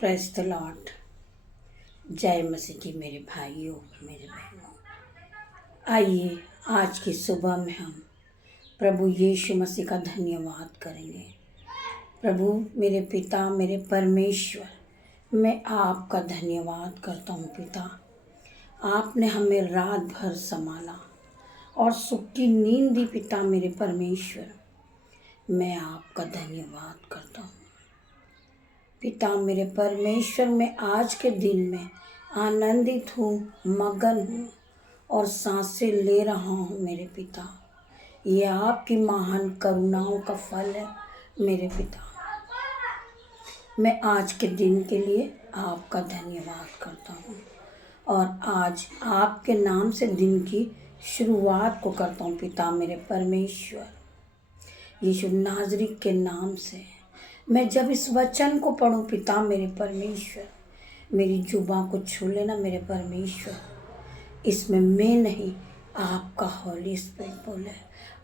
Praise the Lord. जय मसीह की मेरे भाइयों मेरे बहनों। आइए आज की सुबह में हम प्रभु यीशु मसीह का धन्यवाद करेंगे। प्रभु मेरे पिता मेरे परमेश्वर, मैं आपका धन्यवाद करता हूँ पिता। आपने हमें रात भर संभाला और सुख की नींद दी पिता मेरे परमेश्वर। मैं आपका धन्यवाद करता हूँ पिता मेरे परमेश्वर। मैं आज के दिन में आनंदित हूँ, मगन हूँ और सांसें ले रहा हूँ मेरे पिता। ये आपकी महान करुणाओं का फल है मेरे पिता। मैं आज के दिन के लिए आपका धन्यवाद करता हूँ और आज आपके नाम से दिन की शुरुआत को करता हूँ पिता मेरे परमेश्वर। यीशु नाज़री के नाम से मैं जब इस वचन को पढ़ूं पिता मेरे परमेश्वर, मेरी जुबान को छू लेना मेरे परमेश्वर। इसमें मैं नहीं, आपका हॉली स्पिरिट बोले,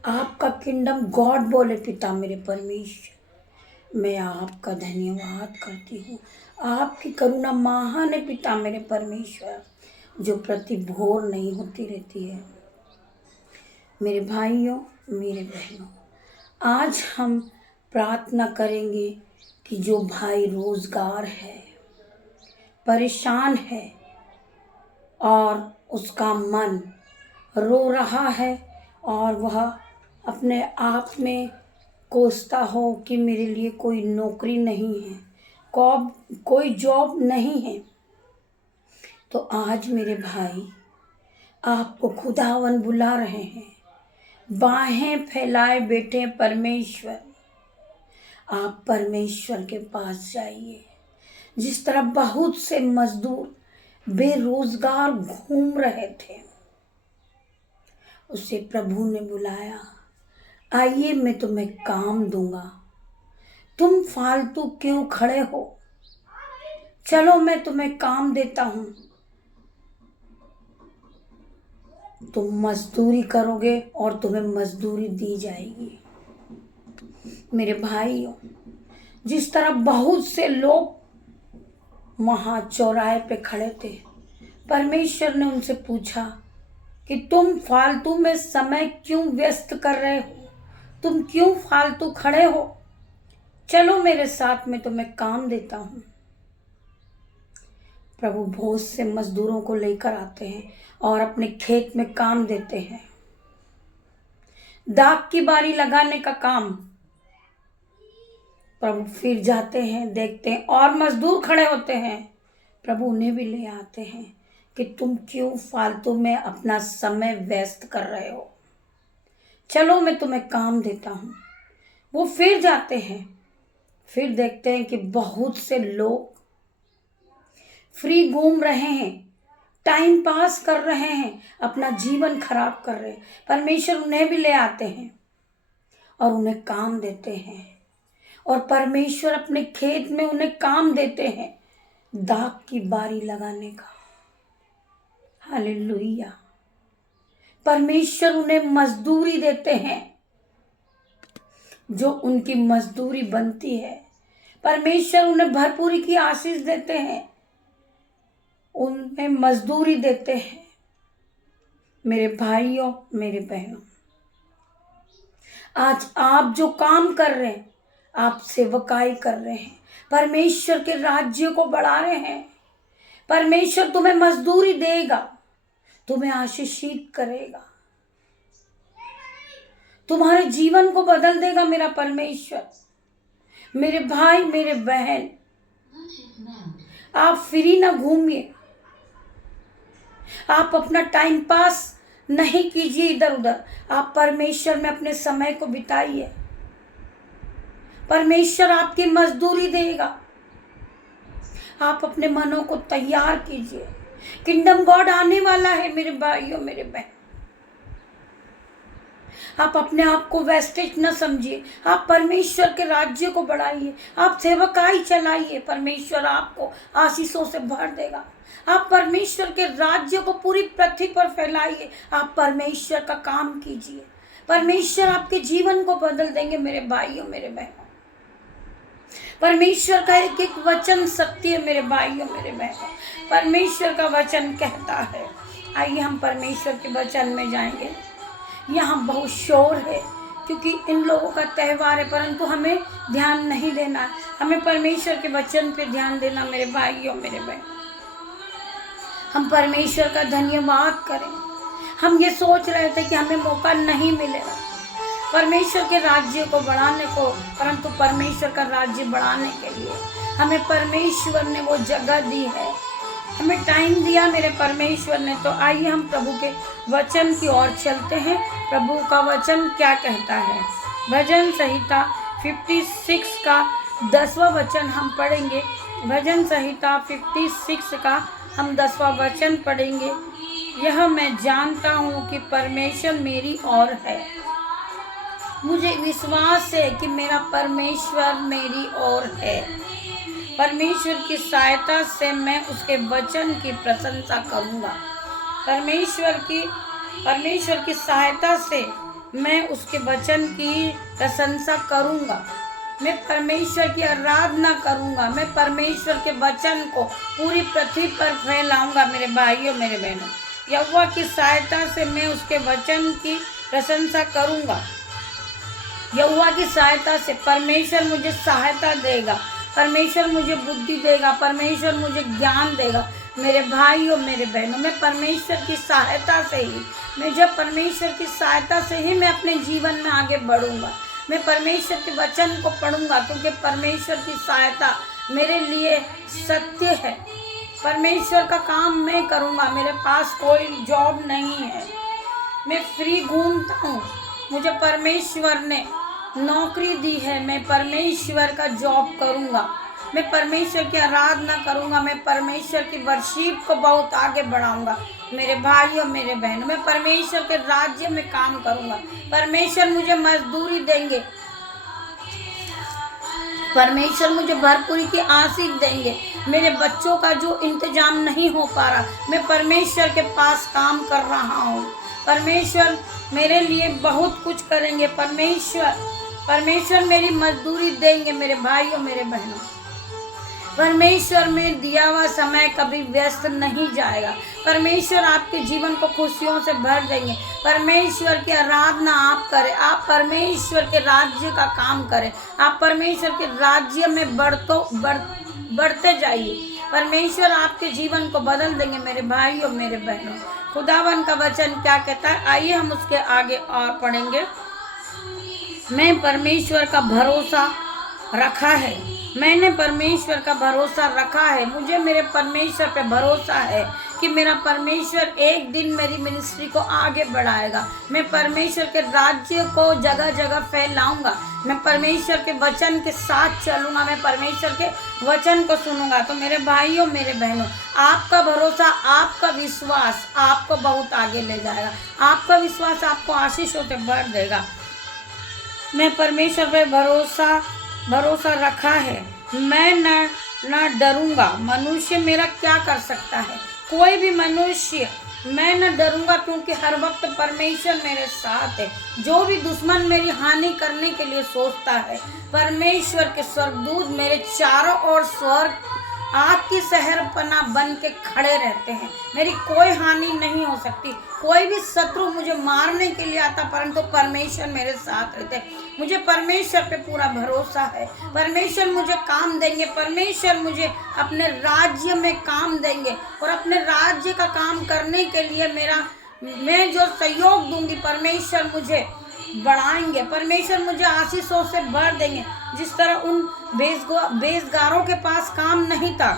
आपका किंगडम गॉड बोले पिता मेरे परमेश्वर। मैं आपका धन्यवाद करती हूँ। आपकी करुणा महान है पिता मेरे परमेश्वर, जो प्रति भोर नहीं होती रहती है। मेरे भाइयों मेरे बहनों, आज हम प्रार्थना करेंगे कि जो भाई रोजगार है, परेशान है और उसका मन रो रहा है और वह अपने आप में कोसता हो कि मेरे लिए कोई नौकरी नहीं है, कोई जॉब नहीं है, तो आज मेरे भाई आपको खुदावन बुला रहे हैं। बाहें फैलाए बेटे परमेश्वर, आप परमेश्वर के पास जाइए। जिस तरह बहुत से मजदूर बेरोजगार घूम रहे थे, उसे प्रभु ने बुलाया, आइए मैं तुम्हें काम दूंगा, तुम फालतू क्यों खड़े हो, चलो मैं तुम्हें काम देता हूं। तुम मजदूरी करोगे और तुम्हें मजदूरी दी जाएगी। मेरे भाइयों, जिस तरह बहुत से लोग वहां चौराहे पे खड़े थे, परमेश्वर ने उनसे पूछा कि तुम फालतू में समय क्यों व्यस्त कर रहे हो, तुम क्यों फालतू खड़े हो, चलो मेरे साथ में तुम्हें काम देता हूं। प्रभु बहुत से मजदूरों को लेकर आते हैं और अपने खेत में काम देते हैं। दाख की बारी लगाने का काम प्रभु फिर जाते हैं, देखते हैं और मजदूर खड़े होते हैं, प्रभु उन्हें भी ले आते हैं कि तुम क्यों फालतू में अपना समय व्यस्त कर रहे हो, चलो मैं तुम्हें काम देता हूँ। वो फिर जाते हैं, फिर देखते हैं कि बहुत से लोग फ्री घूम रहे हैं, टाइम पास कर रहे हैं, अपना जीवन खराब कर रहे हैं। परमेश्वर उन्हें भी ले आते हैं और उन्हें काम देते हैं और परमेश्वर अपने खेत में उन्हें काम देते हैं दाख की बारी लगाने का। हालेलुया। परमेश्वर उन्हें मजदूरी देते हैं, जो उनकी मजदूरी बनती है। परमेश्वर उन्हें भरपूरी की आशीष देते हैं, उनमें मजदूरी देते हैं। मेरे भाइयों मेरे बहनों, आज आप जो काम कर रहे हैं, आप सेवकाई कर रहे हैं, परमेश्वर के राज्य को बढ़ा रहे हैं। परमेश्वर तुम्हें मजदूरी देगा, तुम्हें आशीषित करेगा, तुम्हारे जीवन को बदल देगा मेरा परमेश्वर। मेरे भाई मेरे बहन, आप फ्री ना घूमिए, आप अपना टाइम पास नहीं कीजिए इधर उधर, आप परमेश्वर में अपने समय को बिताइए। परमेश्वर आपकी मजदूरी देगा। आप अपने मनों को तैयार कीजिए, किंगडम गॉड आने वाला है मेरे भाइयों मेरे बहन। आप अपने आप को वेस्टेज न समझिए, आप परमेश्वर के राज्य को बढ़ाइए, आप सेवकाई चलाइए, परमेश्वर आपको आशीषों से भर देगा। आप परमेश्वर के राज्य को पूरी पृथ्वी पर फैलाइए, आप परमेश्वर का काम कीजिए, परमेश्वर आपके जीवन को बदल देंगे मेरे भाइयों मेरे बहनों। परमेश्वर का एक एक वचन सत्य है मेरे भाइयों मेरे बहनों। परमेश्वर का वचन कहता है, आइए हम परमेश्वर के वचन में जाएंगे। यहाँ बहुत शोर है क्योंकि इन लोगों का त्यौहार है, परंतु हमें ध्यान नहीं देना, हमें परमेश्वर के वचन पे ध्यान देना मेरे भाइयों मेरे बहन। हम परमेश्वर का धन्यवाद करें। हम ये सोच रहे थे कि हमें मौका नहीं मिलेगा परमेश्वर के राज्य को बढ़ाने को, परंतु परमेश्वर का राज्य बढ़ाने के लिए हमें परमेश्वर ने वो जगह दी है, हमें टाइम दिया मेरे परमेश्वर ने। तो आइए हम प्रभु के वचन की ओर चलते हैं। प्रभु का वचन क्या कहता है? भजन संहिता 56 का 10वां वचन हम पढ़ेंगे। भजन संहिता 56 का हम 10वां वचन पढ़ेंगे। यह मैं जानता हूँ कि परमेश्वर मेरी ओर है। मुझे विश्वास है कि मेरा परमेश्वर मेरी ओर है। परमेश्वर की सहायता से मैं उसके वचन की प्रशंसा करूँगा। परमेश्वर की सहायता से मैं उसके वचन की प्रशंसा करूँगा। मैं परमेश्वर की आराधना करूँगा। मैं परमेश्वर के वचन को पूरी पृथ्वी पर फैलाऊँगा मेरे भाइयों मेरे बहनों। यहोवा की सहायता से मैं उसके वचन की प्रशंसा करूँगा। यहोवा की सहायता से परमेश्वर मुझे सहायता देगा, परमेश्वर मुझे बुद्धि देगा, परमेश्वर मुझे ज्ञान देगा मेरे भाइयों मेरे बहनों। मैं परमेश्वर की सहायता से ही, मैं जब परमेश्वर की सहायता से ही मैं अपने जीवन में आगे बढ़ूंगा। मैं परमेश्वर के वचन को पढ़ूंगा क्योंकि परमेश्वर की सहायता मेरे लिए सत्य है। परमेश्वर का काम मैं करूंगा। मेरे पास कोई जॉब नहीं है, मैं फ्री घूमता हूँ। मुझे परमेश्वर ने नौकरी दी है, मैं परमेश्वर का जॉब करूँगा। मैं परमेश्वर की आराधना करूँगा। मैं परमेश्वर की वर्शिप को बहुत आगे बढ़ाऊँगा मेरे भाइयों मेरे बहनों। मैं परमेश्वर के राज्य में काम करूँगा। परमेश्वर मुझे मजदूरी देंगे, परमेश्वर मुझे भरपूरी की आशीष देंगे। मेरे बच्चों का जो इंतजाम नहीं हो पा रहा, मैं परमेश्वर के पास काम कर रहा हूँ। परमेश्वर मेरे लिए बहुत कुछ करेंगे। परमेश्वर मेरी मजदूरी देंगे मेरे भाइयों मेरे बहनों। परमेश्वर में दिया हुआ समय कभी व्यस्त नहीं जाएगा। परमेश्वर आपके जीवन को खुशियों से भर देंगे। परमेश्वर की आराधना आप करें, आप परमेश्वर के राज्य का काम करें, आप परमेश्वर के राज्य में बढ़ते जाइए। परमेश्वर आपके जीवन को बदल देंगे मेरे भाइयों मेरे बहनों। खुदावन का वचन क्या कहता है, आइए हम उसके आगे और पढ़ेंगे। मैं परमेश्वर का भरोसा रखा है, मैंने परमेश्वर का भरोसा रखा है। मुझे मेरे परमेश्वर पे भरोसा है कि मेरा परमेश्वर एक दिन मेरी मिनिस्ट्री को आगे बढ़ाएगा। मैं परमेश्वर के राज्य को जगह जगह फैलाऊंगा। मैं परमेश्वर के वचन के साथ चलूंगा, मैं परमेश्वर के वचन को सुनूंगा। तो मेरे भाइयों मेरे बहनों, आपका भरोसा, आपका विश्वास आपको बहुत आगे ले जाएगा। आपका विश्वास आपको आशीषों से भर देगा। मैं परमेश्वर पे भरोसा रखा है। मैं न डरूंगा। मनुष्य मेरा क्या कर सकता है? कोई भी मनुष्य, मैं न डरूंगा क्योंकि हर वक्त परमेश्वर मेरे साथ है। जो भी दुश्मन मेरी हानि करने के लिए सोचता है, परमेश्वर के स्वर्गदूत मेरे चारों ओर स्वर्ग आग की शहरपना बन के खड़े रहते हैं। मेरी कोई हानि नहीं हो सकती। कोई भी शत्रु मुझे मारने के लिए आता, परंतु परमेश्वर मेरे साथ रहते हैं। मुझे परमेश्वर पे पूरा भरोसा है। परमेश्वर मुझे काम देंगे, परमेश्वर मुझे अपने राज्य में काम देंगे और अपने राज्य का काम करने के लिए मैं जो सहयोग दूंगी, परमेश्वर मुझे बढ़ाएंगे, परमेश्वर मुझे आशीषों से भर देंगे। जिस तरह उन बेरोजगारों के पास काम नहीं था,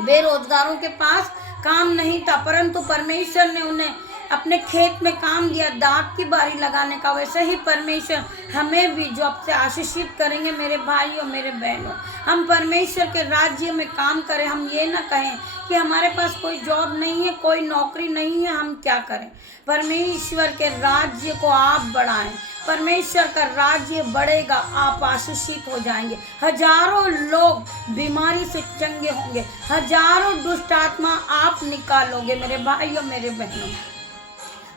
बेरोजगारों के पास काम नहीं था, परंतु परमेश्वर ने उन्हें अपने खेत में काम दिया दाख की बारी लगाने का, वैसे ही परमेश्वर हमें भी जो आपसे आशीषित करेंगे मेरे भाइयों मेरे बहनों। हम परमेश्वर के राज्य में काम करें। हम ये ना कहें कि हमारे पास कोई जॉब नहीं है, कोई नौकरी नहीं है, हम क्या करें। परमेश्वर के राज्य को आप बढ़ाएं। परमेश्वर का राज्य बढ़ेगा, आप आशीषित हो जाएंगे। हजारों लोग बीमारी से चंगे होंगे, हजारों दुष्ट आत्मा आप निकालोगे मेरे भाइयों मेरे बहनों।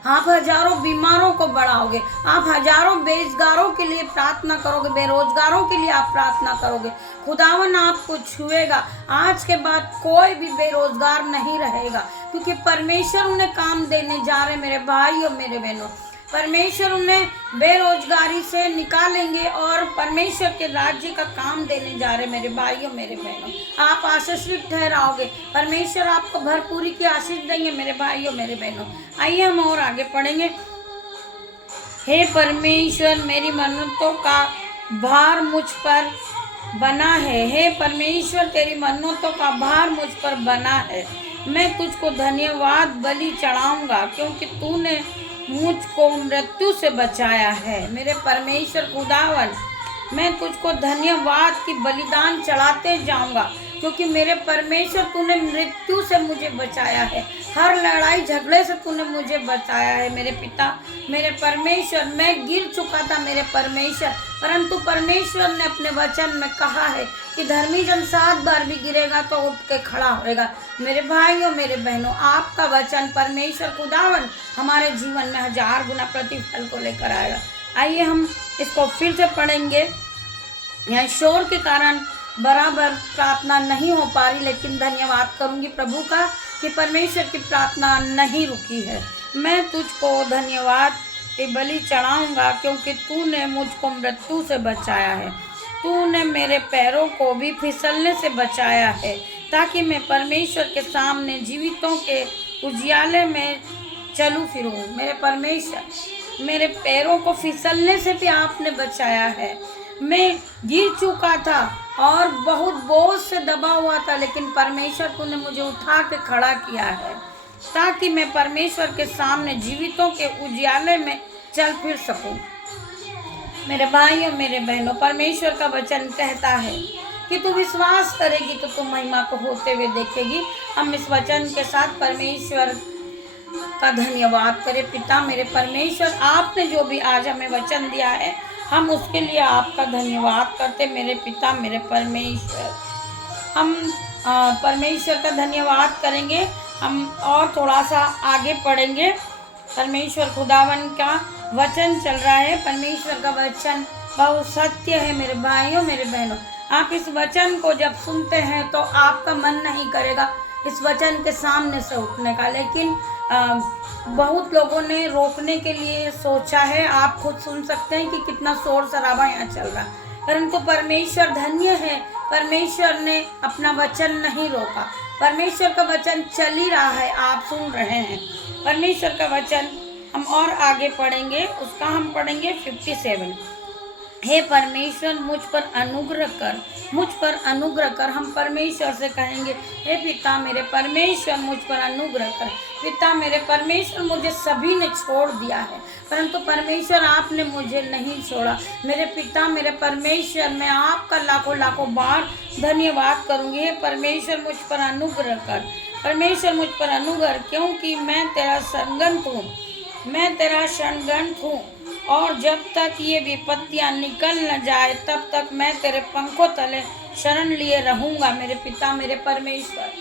आप हजारों बीमारों को बढ़ाओगे, आप हजारों बेरोजगारों के लिए प्रार्थना करोगे, बेरोजगारों के लिए आप प्रार्थना करोगे। खुदावन आपको छुएगा। आज के बाद कोई भी बेरोजगार नहीं रहेगा, क्योंकि परमेश्वर उन्हें काम देने जा रहे मेरे भाई और मेरे बहनों। परमेश्वर उन्हें बेरोजगारी से निकालेंगे और परमेश्वर के राज्य का काम देने जा रहे मेरे भाइयों मेरे बहनों। आप आशीषित ठहराओगे, परमेश्वर आपको भरपूरी की आशीष देंगे मेरे भाइयों मेरे बहनों। आइए हम और आगे पढ़ेंगे। हे परमेश्वर, मेरी मन्नतों का भार मुझ पर बना है। हे परमेश्वर, तेरी मन्नतों का भार मुझ पर बना है। मैं तुझको धन्यवाद बलि चढ़ाऊंगा, क्योंकि तूने मुझको मृत्यु से बचाया है। मेरे परमेश्वर खुदावन, मैं तुझको धन्यवाद की बलिदान चढ़ाते जाऊंगा, क्योंकि मेरे परमेश्वर तूने मृत्यु से मुझे बचाया है, हर लड़ाई झगड़े से तूने मुझे बचाया है। मेरे पिता मेरे परमेश्वर, मैं गिर चुका था मेरे परमेश्वर, परंतु परमेश्वर ने अपने वचन में कहा है कि धर्मी जन 7 बार भी गिरेगा तो उठ के खड़ा होएगा। मेरे भाइयों मेरे बहनों, आपका वचन परमेश्वर खुदावन हमारे जीवन में 1000 गुना प्रतिफल को लेकर आएगा। आइए हम इसको फिर से पढ़ेंगे। यहाँ शोर के कारण बराबर प्रार्थना नहीं हो पा रही, लेकिन धन्यवाद करूंगी प्रभु का कि परमेश्वर की प्रार्थना नहीं रुकी है। मैं तुझको धन्यवाद की बलि चढ़ाऊंगा, क्योंकि तूने मुझको मृत्यु से बचाया है। तूने मेरे पैरों को भी फिसलने से बचाया है, ताकि मैं परमेश्वर के सामने जीवितों के उजियाले में चलूं फिरूं। मेरे परमेश्वर, मेरे पैरों को फिसलने से भी आपने बचाया है। मैं गिर चुका था और बहुत बोझ से दबा हुआ था, लेकिन परमेश्वर तूने मुझे उठा के खड़ा किया है, ताकि मैं परमेश्वर के सामने जीवितों के उजियाले में चल फिर सकूं। मेरे भाइयों मेरे बहनों, परमेश्वर का वचन कहता है कि तू विश्वास करेगी तो तू महिमा को होते हुए देखेगी। हम इस वचन के साथ परमेश्वर का धन्यवाद करें। पिता मेरे परमेश्वर, आपने जो भी आज हमें वचन दिया है, हम उसके लिए आपका धन्यवाद करते। मेरे पिता मेरे परमेश्वर, हम परमेश्वर का धन्यवाद करेंगे। हम और थोड़ा सा आगे पढ़ेंगे। परमेश्वर खुदावन का वचन चल रहा है। परमेश्वर का वचन बहुत सत्य है मेरे भाइयों मेरे बहनों। आप इस वचन को जब सुनते हैं तो आपका मन नहीं करेगा इस वचन के सामने से उठने का, लेकिन बहुत लोगों ने रोकने के लिए सोचा है। आप खुद सुन सकते हैं कि कितना शोर शराबा यहाँ चल रहा है, परंतु परमेश्वर धन्य है। परमेश्वर ने अपना वचन नहीं रोका, परमेश्वर का वचन चल ही रहा है, आप सुन रहे हैं परमेश्वर का वचन। हम और आगे पढ़ेंगे, उसका हम पढ़ेंगे 57। हे परमेश्वर, मुझ पर अनुग्रह कर, मुझ पर अनुग्रह कर। हम परमेश्वर से कहेंगे, हे पिता मेरे परमेश्वर, मुझ पर अनुग्रह कर। पिता मेरे परमेश्वर, मुझे सभी ने छोड़ दिया है, परंतु परमेश्वर आपने मुझे नहीं छोड़ा। मेरे पिता मेरे परमेश्वर, मैं आपका लाखों लाखों बार धन्यवाद करूँगी। हे परमेश्वर, मुझ पर अनुग्रह कर। परमेश्वर मुझ पर अनुग्रह, क्योंकि मैं तेरा शरणगंत हूँ, मैं तेरा शरणगंत हूँ, और जब तक ये विपत्तियाँ निकल न जाए तब तक मैं तेरे पंखों तले शरण लिए रहूँगा। मेरे पिता मेरे परमेश्वर,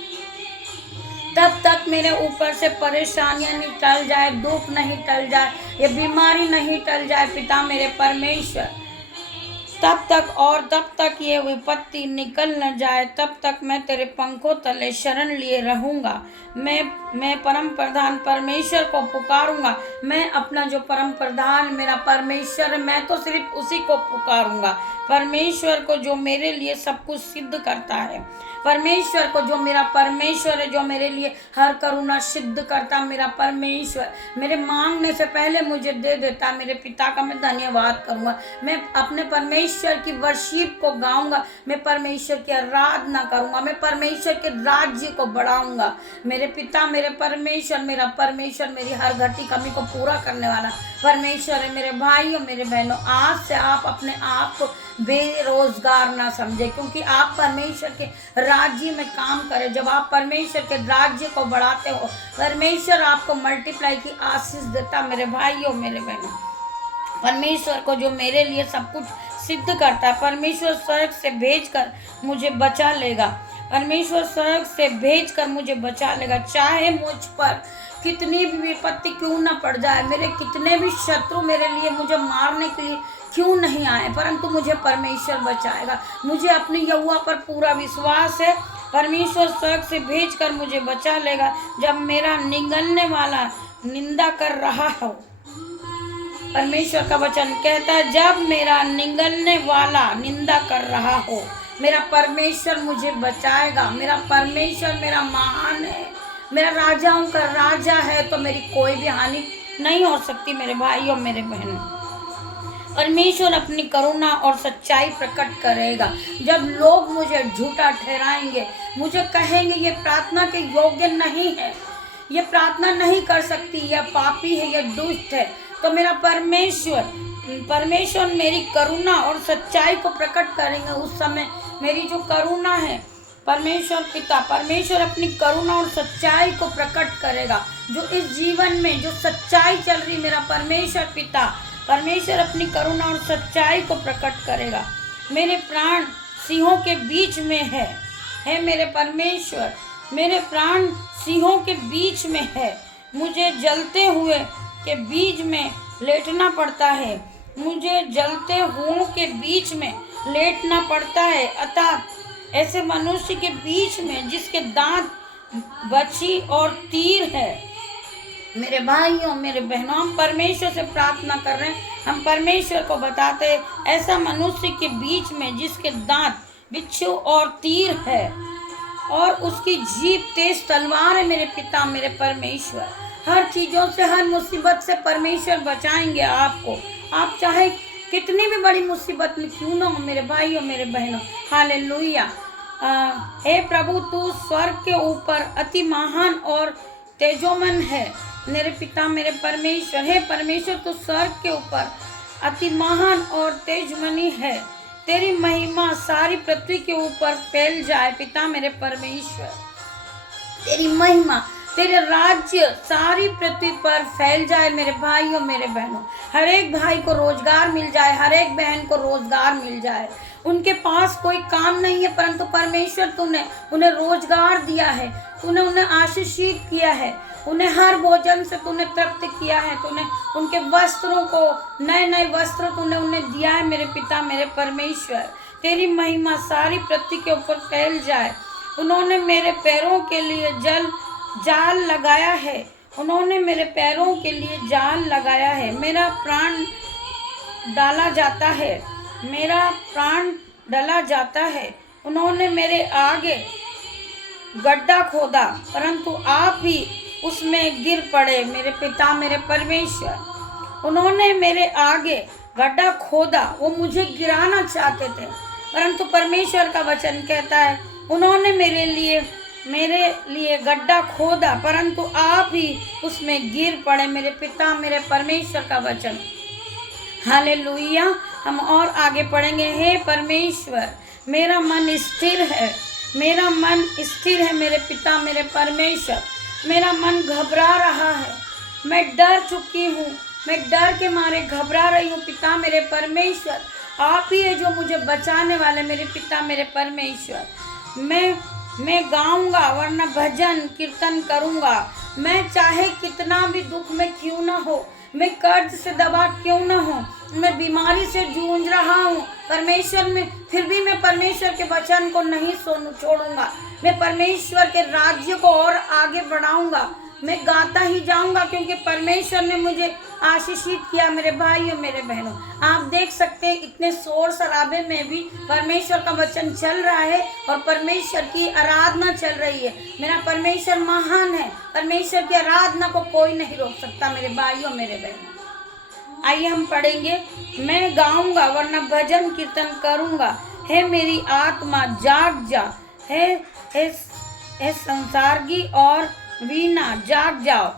तब तक मेरे ऊपर से परेशानियाँ नहीं टल जाए, दुख नहीं टल जाए, ये बीमारी नहीं टल जाए पिता मेरे परमेश्वर, तब तक और तब तक ये विपत्ति निकल न जाए तब तक मैं तेरे पंखों तले शरण लिए रहूँगा। मैं परम प्रधान परमेश्वर को पुकारूंगा। मैं अपना जो परम प्रधान मेरा परमेश्वर, मैं तो सिर्फ उसी को पुकारूंगा। परमेश्वर को जो मेरे लिए सब कुछ सिद्ध करता है, परमेश्वर को जो मेरा परमेश्वर है, जो मेरे लिए हर करुणा सिद्ध करता, मेरा परमेश्वर मेरे मांगने से पहले मुझे दे देता। मेरे पिता का मैं धन्यवाद करूंगा। मैं अपने परमेश्वर की वर्शिप को गाऊंगा, मैं परमेश्वर की आराधना करूंगा, मैं परमेश्वर के राज्य को बढ़ाऊंगा। मेरे पिता मेरे परमेश्वर, मेरा परमेश्वर मेरी हर घटी कमी को पूरा करने वाला परमेश्वर है। मेरे भाइयों मेरे बहनों, आज से आप अपने आप को बेरोजगार ना समझे, क्योंकि आप परमेश्वर के राज्य में काम करें। जब आप परमेश्वर के राज्य को बढ़ाते हो, परमेश्वर आपको मल्टीप्लाई की आशीष देता। मेरे भाइयों मेरे बहनों, परमेश्वर को जो मेरे लिए सब कुछ सिद्ध करता है, परमेश्वर स्वर्ग से भेजकर मुझे बचा लेगा। परमेश्वर स्वर्ग से भेजकर मुझे बचा लेगा। चाहे मुझ पर कितनी भी विपत्ति क्यों ना पड़ जाए, मेरे कितने भी शत्रु मेरे लिए मुझे मारने के लिए क्यों नहीं आए, परंतु मुझे परमेश्वर बचाएगा। मुझे अपनी यहोवा पर पूरा विश्वास है। परमेश्वर स्वर्ग से भेज कर मुझे बचा लेगा। जब मेरा निगलने वाला निंदा कर रहा हो, परमेश्वर का वचन कहता है, जब मेरा निगलने वाला निंदा कर रहा हो, मेरा परमेश्वर मुझे बचाएगा। मेरा परमेश्वर मेरा महान है, मेरा राजाओं का राजा है, तो मेरी कोई भी हानि नहीं हो सकती। मेरे भाई और मेरे बहनों, परमेश्वर अपनी करुणा और सच्चाई प्रकट करेगा। जब लोग मुझे झूठा ठहराएंगे, मुझे कहेंगे ये प्रार्थना के योग्य नहीं है, ये प्रार्थना नहीं कर सकती, यह पापी है, यह दुष्ट है, तो मेरा परमेश्वर मेरी करुणा और सच्चाई को प्रकट करेंगे। उस समय मेरी जो करुणा है, परमेश्वर पिता, परमेश्वर अपनी करुणा और सच्चाई को प्रकट करेगा। जो इस जीवन में जो सच्चाई चल रही, मेरा परमेश्वर पिता, परमेश्वर अपनी करुणा और सच्चाई को प्रकट करेगा। मेरे प्राण सिंहों के बीच में है मेरे परमेश्वर, मेरे प्राण सिंहों के बीच में है। मुझे जलते हुए के बीच में लेटना पड़ता है, मुझे जलते हुओं के बीच में लेटना पड़ता है। अतः ऐसे मनुष्य के बीच में जिसके दांत बछी और तीर है। मेरे भाइयों मेरे बहनों, हम परमेश्वर से प्रार्थना कर रहे हैं, हम परमेश्वर को बताते हैं, ऐसा मनुष्य के बीच में जिसके दांत बिच्छू और तीर है और उसकी जीभ तेज तलवार है। मेरे पिता मेरे परमेश्वर हर चीज़ों से, हर मुसीबत से परमेश्वर बचाएंगे आपको। आप चाहे कितनी भी बड़ी मुसीबत में क्यों ना हो मेरे भाइयों मेरे बहनों, हालेलुया। हे प्रभु, तू स्वर्ग के ऊपर अति महान और तेजोमन है। मेरे पिता मेरे परमेश्वर, हे परमेश्वर, तू स्वर्ग के ऊपर अति महान और तेजमनी है। तेरी महिमा सारी पृथ्वी के ऊपर फैल जाए। पिता मेरे परमेश्वर, तेरी महिमा, तेरे राज्य सारी पृथ्वी पर फैल जाए। मेरे भाइयों मेरे बहनों, हर एक भाई को रोजगार मिल जाए, हर एक बहन को रोजगार मिल जाए। उनके पास कोई काम नहीं है, परंतु परमेश्वर तूने उन्हें रोजगार दिया है, तूने उन्हें आशीषित किया है, उन्हें हर भोजन से तूने तृप्त किया है, तूने उनके वस्त्रों को नए नए वस्त्र तूने उन्हें दिया है। मेरे पिता मेरे परमेश्वर, तेरी महिमा सारी पृथ्वी के ऊपर फैल जाए। उन्होंने मेरे पैरों के लिए जाल लगाया है, उन्होंने मेरे पैरों के लिए जाल लगाया है। मेरा प्राण डाला जाता है, मेरा प्राण डला जाता है। उन्होंने मेरे आगे गड्ढा खोदा, परंतु आप ही उसमें गिर पड़े। मेरे पिता मेरे परमेश्वर, उन्होंने मेरे आगे गड्ढा खोदा, वो मुझे गिराना चाहते थे, परंतु परमेश्वर का वचन कहता है उन्होंने मेरे लिए गड्ढा खोदा, परंतु आप ही उसमें गिर पड़े। मेरे पिता मेरे परमेश्वर का वचन, हालेलुया। हम और आगे पढ़ेंगे। हे परमेश्वर, मेरा मन स्थिर है, मेरा मन स्थिर है। मेरे पिता मेरे परमेश्वर, मेरा मन घबरा रहा है, मैं डर चुकी हूँ, मैं डर के मारे घबरा रही हूँ। पिता मेरे परमेश्वर, आप ही है जो मुझे बचाने वाले। मेरे पिता मेरे परमेश्वर, मैं गाऊंगा वरना भजन कीर्तन करूंगा। मैं चाहे कितना भी दुख में क्यों ना हो, मैं कर्ज से दबा क्यों ना हो, मैं बीमारी से जूझ रहा हूँ परमेश्वर में, फिर भी मैं परमेश्वर के वचन को नहीं छोड़ूंगा। मैं परमेश्वर के राज्य को और आगे बढ़ाऊंगा, मैं गाता ही जाऊंगा, क्योंकि परमेश्वर ने मुझे आशीषित किया। मेरे भाइयों मेरे बहनों, आप देख सकते हैं इतने शोर शराबे में भी परमेश्वर का वचन चल रहा है और परमेश्वर की आराधना चल रही है। मेरा परमेश्वर महान है, परमेश्वर की आराधना को कोई नहीं रोक सकता। मेरे भाइयों मेरे बहनों, आइए हम पढ़ेंगे। मैं गाऊंगा वरना भजन कीर्तन करूंगा। हे मेरी आत्मा जाग जा, हे संसारगी और वीणा जाग जाओ।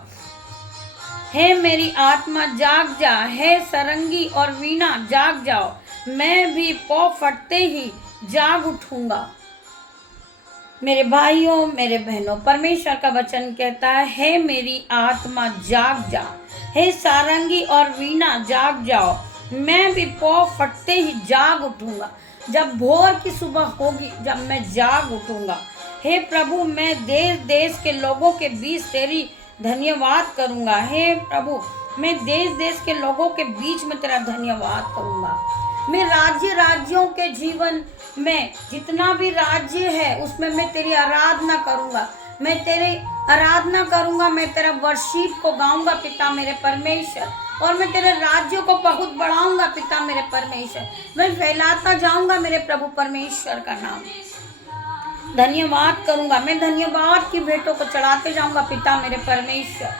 हे मेरी आत्मा जाग जा, हे सरंगी और वीणा जाग जाओ। मैं भी पौ फटते ही जाग उठूंगा। मेरे भाइयों मेरे बहनों, परमेश्वर का वचन कहता है, हे मेरी आत्मा जाग जा, हे सारंगी और वीणा जाग जाओ। मैं भी पौ फटते ही जाग उठूंगा। जब भोर की सुबह होगी, जब मैं जाग उठूंगा। हे प्रभु, मैं देश देश के लोगों के बीच तेरी धन्यवाद करूँगा। हे प्रभु, मैं देश देश के लोगों के बीच में तेरा धन्यवाद करूँगा। मैं राज्यों के जीवन में जितना भी राज्य है उसमें मैं तेरी आराधना करूँगा। मैं तेरी आराधना करूँगा, मैं तेरा वर्शिप को गाऊँगा पिता मेरे परमेश्वर, और मैं तेरे राज्यों को बहुत बढ़ाऊँगा पिता मेरे परमेश्वर। मैं फैलाता जाऊँगा मेरे प्रभु परमेश्वर का नाम। धन्यवाद करूँगा, मैं धन्यवाद की भेंटों को चढ़ाते जाऊँगा पिता मेरे परमेश्वर।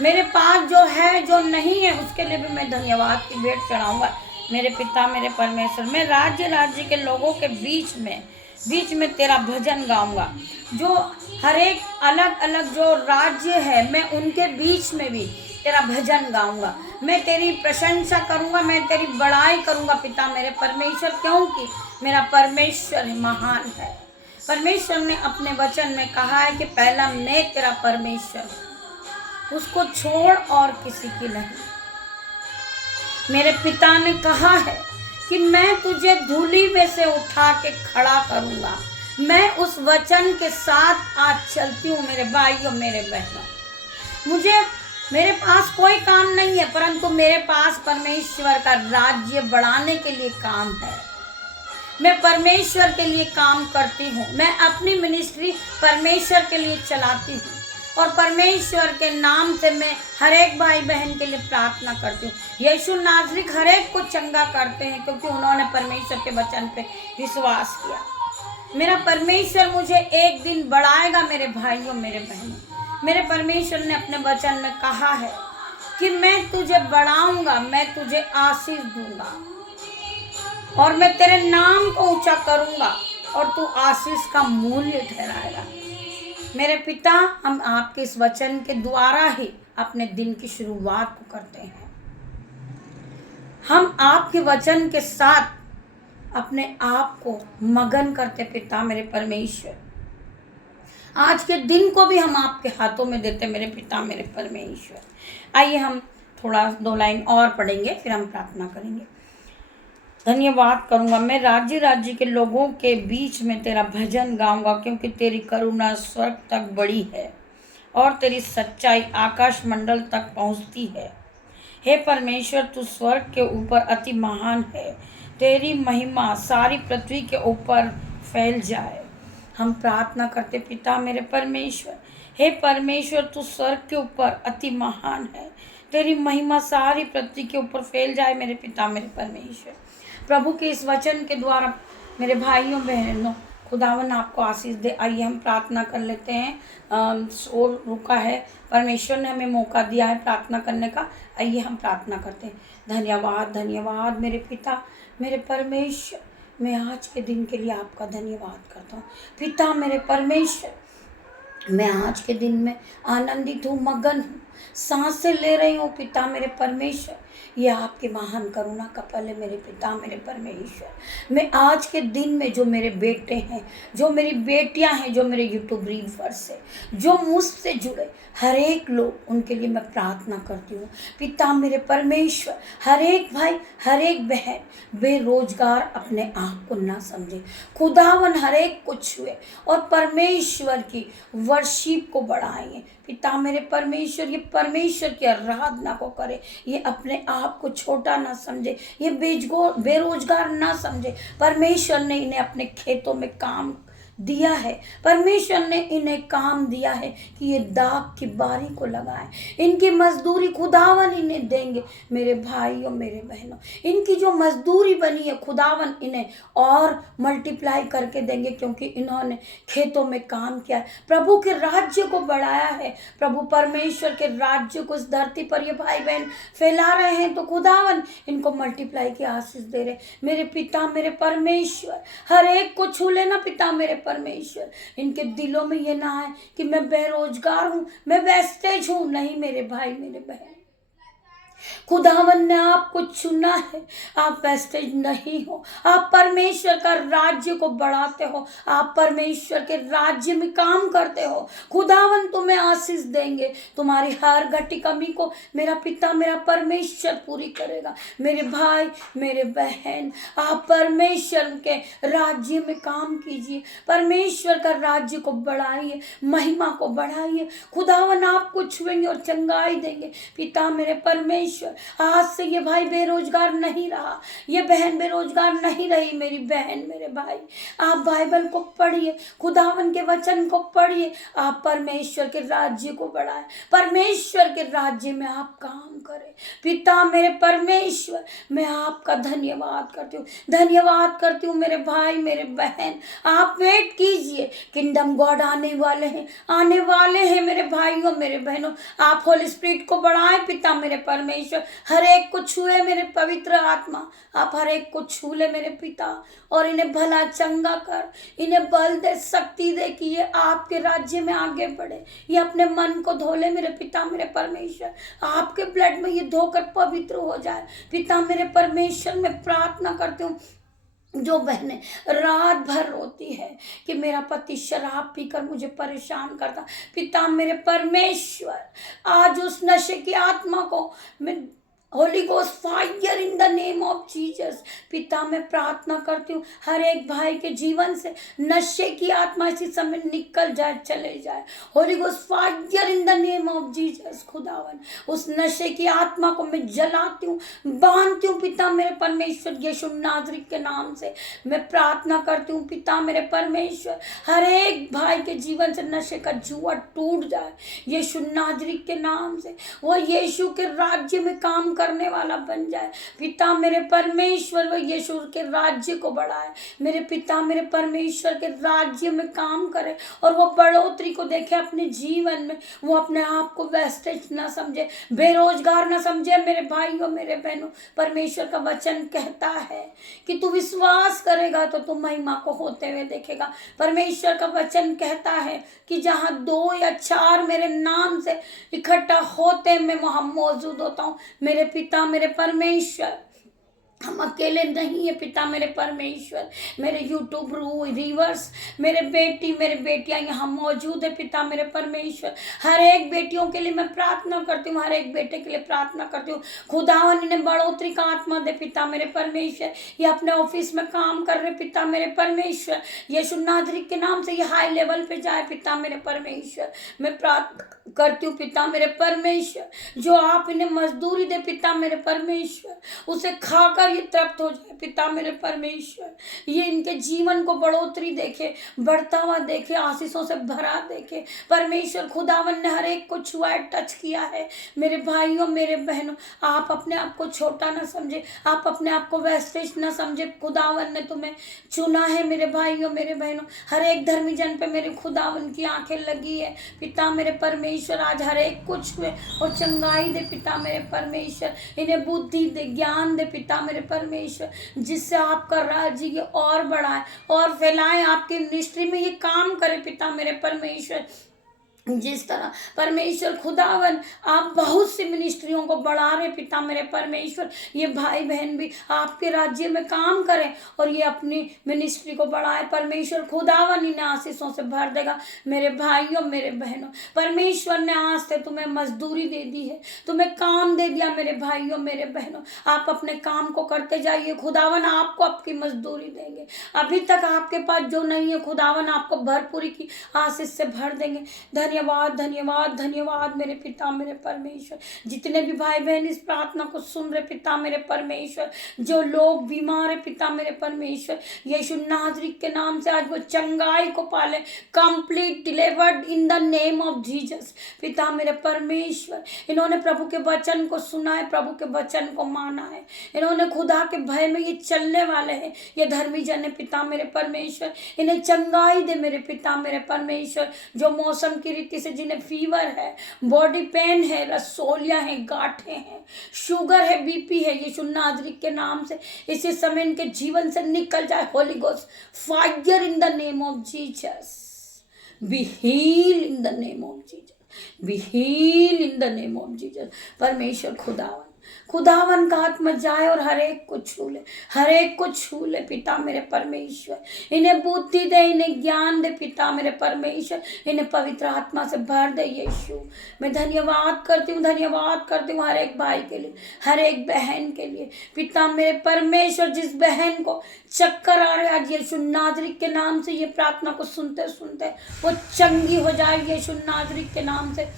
मेरे पास जो है जो नहीं है उसके लिए भी मैं धन्यवाद की भेंट चढ़ाऊँगा मेरे पिता मेरे परमेश्वर। मैं राज्य के लोगों के बीच में तेरा भजन गाऊँगा। जो हर एक अलग अलग जो राज्य है मैं उनके बीच में भी तेरा भजन गाऊँगा। मैं तेरी प्रशंसा करूँगा, मैं तेरी बड़ाई करूँगा पिता मेरे परमेश्वर, क्योंकि मेरा परमेश्वर महान है। परमेश्वर ने अपने वचन में कहा है कि पहला मैं तेरा परमेश्वर हूँ, उसको छोड़ और किसी की नहीं। मेरे पिता ने कहा है कि मैं तुझे धूली में से उठा के खड़ा करूँगा। मैं उस वचन के साथ आज चलती हूँ मेरे भाइयों मेरे बहनों। मेरे पास कोई काम नहीं है, परंतु मेरे पास परमेश्वर का राज्य बढ़ाने के लिए काम है। मैं परमेश्वर के लिए काम करती हूँ। मैं अपनी मिनिस्ट्री परमेश्वर के लिए चलाती हूँ, और परमेश्वर के नाम से मैं हर एक भाई बहन के लिए प्रार्थना करती हूँ। यीशु नाज़री हर एक को चंगा करते हैं, क्योंकि उन्होंने परमेश्वर के वचन पे विश्वास किया। मेरा परमेश्वर मुझे एक दिन बढ़ाएगा मेरे भाइयों मेरे बहनों। मेरे परमेश्वर ने अपने वचन में कहा है कि मैं तुझे बढ़ाऊंगा, मैं तुझे आशीष दूंगा, और मैं तेरे नाम को ऊंचा करूंगा, और तू आशीष का मूल्य ठहराएगा। मेरे पिता, हम आपके इस वचन के द्वारा ही अपने दिन की शुरुआत को करते हैं। हम आपके वचन के साथ अपने आप को मगन करते पिता मेरे परमेश्वर। आज के दिन को भी हम आपके हाथों में देते मेरे पिता मेरे परमेश्वर। आइए हम थोड़ा 2 लाइन और पढ़ेंगे, फिर हम प्रार्थना करेंगे। धन्यवाद करूँगा, मैं राज्य के लोगों के बीच में तेरा भजन गाऊंगा, क्योंकि तेरी करुणा स्वर्ग तक बड़ी है और तेरी सच्चाई आकाश मंडल तक पहुँचती है। हे परमेश्वर, तू स्वर्ग के ऊपर अति महान है, तेरी महिमा सारी पृथ्वी के ऊपर फैल जाए। हम प्रार्थना करते पिता मेरे परमेश्वर। हे परमेश्वर, तू स्वर्ग के ऊपर अति महान है, तेरी महिमा सारी पृथ्वी के ऊपर फैल जाए मेरे पिता मेरे परमेश्वर। प्रभु के इस वचन के द्वारा मेरे भाइयों बहनों, खुदावन आपको आशीष दे। आइए हम प्रार्थना कर लेते हैं। शोर रुका है, परमेश्वर ने हमें मौका दिया है प्रार्थना करने का। आइए हम प्रार्थना करते हैं। धन्यवाद धन्यवाद मेरे पिता मेरे परमेश्वर, मैं आज के दिन के लिए आपका धन्यवाद करता हूँ पिता मेरे परमेश्वर। मैं आज के दिन में आनंदित हूँ, मगन हूँ, सांसें ले रही हूँ पिता मेरे परमेश्वर। ये आपके महान करुणा का पल है मेरे पिता मेरे परमेश्वर। मैं आज के दिन में जो मेरे बेटे हैं, जो मेरी बेटियां हैं, जो मेरे यूट्यूब व्यूअर्स है, जो मुझसे जुड़े हर एक लोग, उनके लिए मैं प्रार्थना करती हूँ पिता मेरे परमेश्वर। हर एक भाई हर एक बहन बेरोजगार अपने आप को ना समझे, खुदावन हर एक को छुए और परमेश्वर की वर्शिप को बढ़ाएं पिता मेरे परमेश्वर। ये परमेश्वर की आराधना को करे, ये अपने आप को छोटा ना समझे, ये बेरोजगार ना समझे। परमेश्वर ने इन्हें अपने खेतों में काम दिया है, परमेश्वर ने इन्हें काम दिया है कि ये दाख की बारी को लगाएं। इनकी मजदूरी खुदावन इन्हें देंगे मेरे भाइयों मेरे बहनों। इनकी जो मजदूरी बनी है खुदावन इन्हें और मल्टीप्लाई करके देंगे, क्योंकि इन्होंने खेतों में काम किया है, प्रभु के राज्य को बढ़ाया है। प्रभु परमेश्वर के राज्य को इस धरती पर ये भाई बहन फैला रहे हैं, तो खुदावन इनको मल्टीप्लाई की आशीष दे रहे मेरे पिता मेरे परमेश्वर। हर एक को छू लेना पिता मेरे परमेश्वर। इनके दिलों में ये ना है कि मैं बेरोजगार हूँ, मैं वेस्टेज हूँ, नहीं मेरे भाई मेरे बहन। खुदावन ने आपको चुना है, आप वेस्टेज नहीं हो। आप परमेश्वर का राज्य को बढ़ाते हो, आप परमेश्वर के राज्य में काम करते हो। खुदावन तुम्हें आशीष देंगे, तुम्हारी हर घटी कमी को मेरा पिता मेरा परमेश्वर पूरी करेगा। मेरे भाई मेरे बहन, आप परमेश्वर के राज्य में काम कीजिए, परमेश्वर का राज्य को बढ़ाइए, महिमा को बढ़ाइए। खुदावन आपको छुएंगे और चंगाई देंगे। पिता मेरे परमेश्वर, आज से ये भाई बेरोजगार नहीं रहा, ये बहन बेरोजगार नहीं रही। मेरी बहन मेरे भाई, आप बाइबल को पढ़िए, खुदावन के वचन को पढ़िए, आप परमेश्वर के राज्य को बढ़ाएं, परमेश्वर के राज्य में आप काम करें। पिता मेरे परमेश्वर, मैं आपका धन्यवाद करती हूँ, धन्यवाद करती हूँ। मेरे भाई मेरे बहन, आप वेट कीजिए, किंगडम गॉड आने वाले हैं, आने वाले हैं। मेरे भाइयों मेरे बहनों, आप होली स्पिरिट को बढ़ाएं। पिता मेरे परमेश्वर, हर एक को छुए मेरे पवित्र आत्मा, आप हर एक को छू ले मेरे पिता, और इन्हें भला चंगा कर, इन्हें बल दे, शक्ति दे कि ये आपके राज्य में आगे बढ़े। ये अपने मन को धो ले मेरे पिता मेरे परमेश्वर, आपके ब्लड में ये धोकर पवित्र हो जाए। पिता मेरे परमेश्वर, मैं प्रार्थना करती हूँ, जो बहनें रात भर रोती है कि मेरा पति शराब पीकर मुझे परेशान करता, पिता मेरे परमेश्वर, आज उस नशे की आत्मा को मैं Holi ghost fire in the name of Jesus, पिता मैं प्रार्थना करती हूँ, हर एक भाई के जीवन से नशे की आत्मा इसी समय निकल जाए, चले जाए। Holy ghost fire in the name of Jesus, खुदावन उस नशे की आत्मा को मैं जलाती हूँ, बांधती हूँ। पिता मेरे परमेश्वर, यीशु नाज़री के नाम से मैं प्रार्थना करती हूँ। पिता मेरे परमेश्वर, हर एक भाई के जीवन से नशे का जुआ टूट जाए, यीशु नाज़री के नाम से वो यीशु के राज्य में काम करने वाला बन जाए। पिता मेरे परमेश्वर, वो यीशु के राज्य को बढ़ाए। मेरे पिता मेरे परमेश्वर के राज्य में काम करे और वो बढ़ोतरी को देखे अपने जीवन में। वो अपने आप को वेस्टेज ना समझे, बेरोजगार ना समझे। मेरे भाइयों मेरे बहनों, परमेश्वर का वचन कहता है कि तू विश्वास करेगा तो तू महिमा को होते हुए देखेगा। परमेश्वर का वचन कहता है कि जहाँ 2 या 4 मेरे नाम से इकट्ठा होते मैं वहाँ मौजूद होता हूँ। मेरे पिता मेरे परमेश्वर, हम अकेले नहीं है। पिता मेरे परमेश्वर, मेरे यूट्यूब रीवर्स, मेरे बेटी मेरे बेटियां यहाँ मौजूद है। पिता मेरे परमेश्वर, हर एक बेटियों के लिए मैं प्रार्थना करती हूँ, हर एक बेटे के लिए प्रार्थना करती हूँ। खुदावन इन्हें बढ़ोतरी का आत्मा दे। पिता मेरे परमेश्वर, ये अपने ऑफिस में काम कर रहे। पिता मेरे परमेश्वर, यीशु नाज़री के नाम से ये हाई लेवल पे जाए। पिता मेरे परमेश्वर, मैं प्रार्थना करती हूँ। पिता मेरे परमेश्वर, जो आप इन्हें मजदूरी दे पिता मेरे परमेश्वर, उसे खाकर ये तृप्त हो जाए। पिता मेरे परमेश्वर, ये इनके जीवन को बढ़ोतरी देखे, बढ़ता हुआ देखे, आशीषों से भरा देखे। परमेश्वर खुदावन ने हर एक को छुआ, टच किया है। मेरे भाइयों मेरे बहनों, आप अपने आप को छोटा ना समझे, आप अपने आप को वेस्टेज ना समझे। खुदावन ने तुम्हें चुना है। मेरे भाइयों मेरे बहनों, हर एक धर्मी जन पे मेरे खुदावन की आंखें लगी है। पिता मेरे परमेश्वर, आज हर एक को छुए और चंगाई दे। पिता मेरे परमेश्वर, इन्हें बुद्धि दे, ज्ञान दे। पिता मेरे परमेश्वर, जिससे आपका राज्य ये और बढ़ाए और फैलाए, आपके मिनिस्ट्री में ये काम करे। पिता मेरे परमेश्वर, जिस तरह परमेश्वर खुदावन आप बहुत सी मिनिस्ट्रियों को बढ़ा रहे। पिता मेरे परमेश्वर, ये भाई बहन भी आपके राज्य में काम करें और ये अपनी मिनिस्ट्री को बढ़ाए। परमेश्वर खुदावन इन्हें आशीषों से भर देगा। मेरे भाइयों मेरे बहनों, परमेश्वर ने आज से तुम्हें मजदूरी दे दी है, तुम्हें काम दे दिया। मेरे भाइयों मेरे बहनों, आप अपने काम को करते जाइए, खुदावन आपको आपकी मजदूरी देंगे। अभी तक आपके पास जो नहीं है, खुदावन आपको भरपूरी की आशीष से भर देंगे। धन्यवाद धन्यवाद धन्यवाद मेरे पिता मेरे परमेश्वर। जितने भी भाई बहन इस प्रार्थना को सुन रहे पिता मेरे परमेश्वर, जो लोग बीमार है पिता मेरे परमेश्वर, यीशु नाज़री के नाम से आज वो चंगाई को पाले, complete delivered in the name of Jesus. पिता मेरे परमेश्वर, इन्होंने प्रभु के वचन को सुना है, प्रभु के वचन को माना है, इन्होंने खुदा के भय में ये चलने वाले हैं, ये धर्मी जन है। पिता मेरे परमेश्वर, इन्हें चंगाई दे मेरे पिता मेरे परमेश्वर। जो मौसम की रीति से जिन्हें फीवर है, बॉडी पेन है, रसोलियां है, गांठें हैं, शुगर है, बीपी है, यीशु नाज़री के नाम से इसी समय इनके जीवन से निकल जाए। Holy ghost fire in the name of Jesus, be heal in the name of Jesus, be heal in the name of Jesus. परमेश्वर खुदावन खुदावन का आत्मा जाए और हर एक को छू ले, हर एक को छू ले पिता मेरे परमेश्वर। इन्हें बुद्धि दे, इन्हें ज्ञान दे पिता मेरे परमेश्वर, इन्हें पवित्र आत्मा से भर दे यीशु। मैं धन्यवाद करती हूँ, धन्यवाद करती हूँ हर एक भाई के लिए, हर एक बहन के लिए पिता मेरे परमेश्वर। जिस बहन को चक्कर आ रहे आज यीशु नाज़री के नाम से ये प्रार्थना को सुनते सुनते वो चंगी हो जाए यीशु नाज़री के नाम से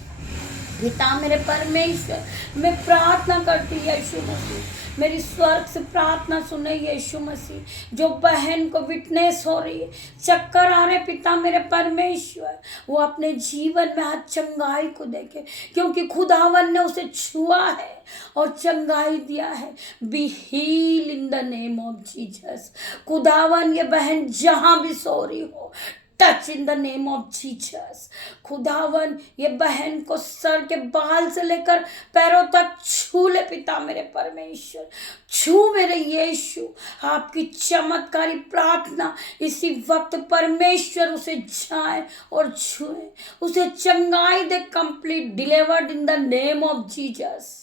पिता मेरे परमेश्वर। मैं प्रार्थना करती यीशु मसीह, मेरी स्वर्ग से प्रार्थना सुने यीशु मसीह। जो बहन को विटनेस हो रही है, चक्कर आ रहे पिता मेरे परमेश्वर, वो अपने जीवन में आज चंगाई को देखे, क्योंकि खुदावन ने उसे छुआ है और चंगाई दिया है। Be heal in the name of Jesus. खुदावन ये बहन जहां भी सो रही हो, touch in the name of Jesus. खुदावन ये बहन को सर के बाल से लेकर पैरों तक छू ले पिता मेरे परमेश्वर, छू मेरे यीशु। आपकी चमत्कारी प्रार्थना इसी वक्त परमेश्वर उसे जाए और छुए, उसे चंगाई दे, complete delivered in the name of Jesus.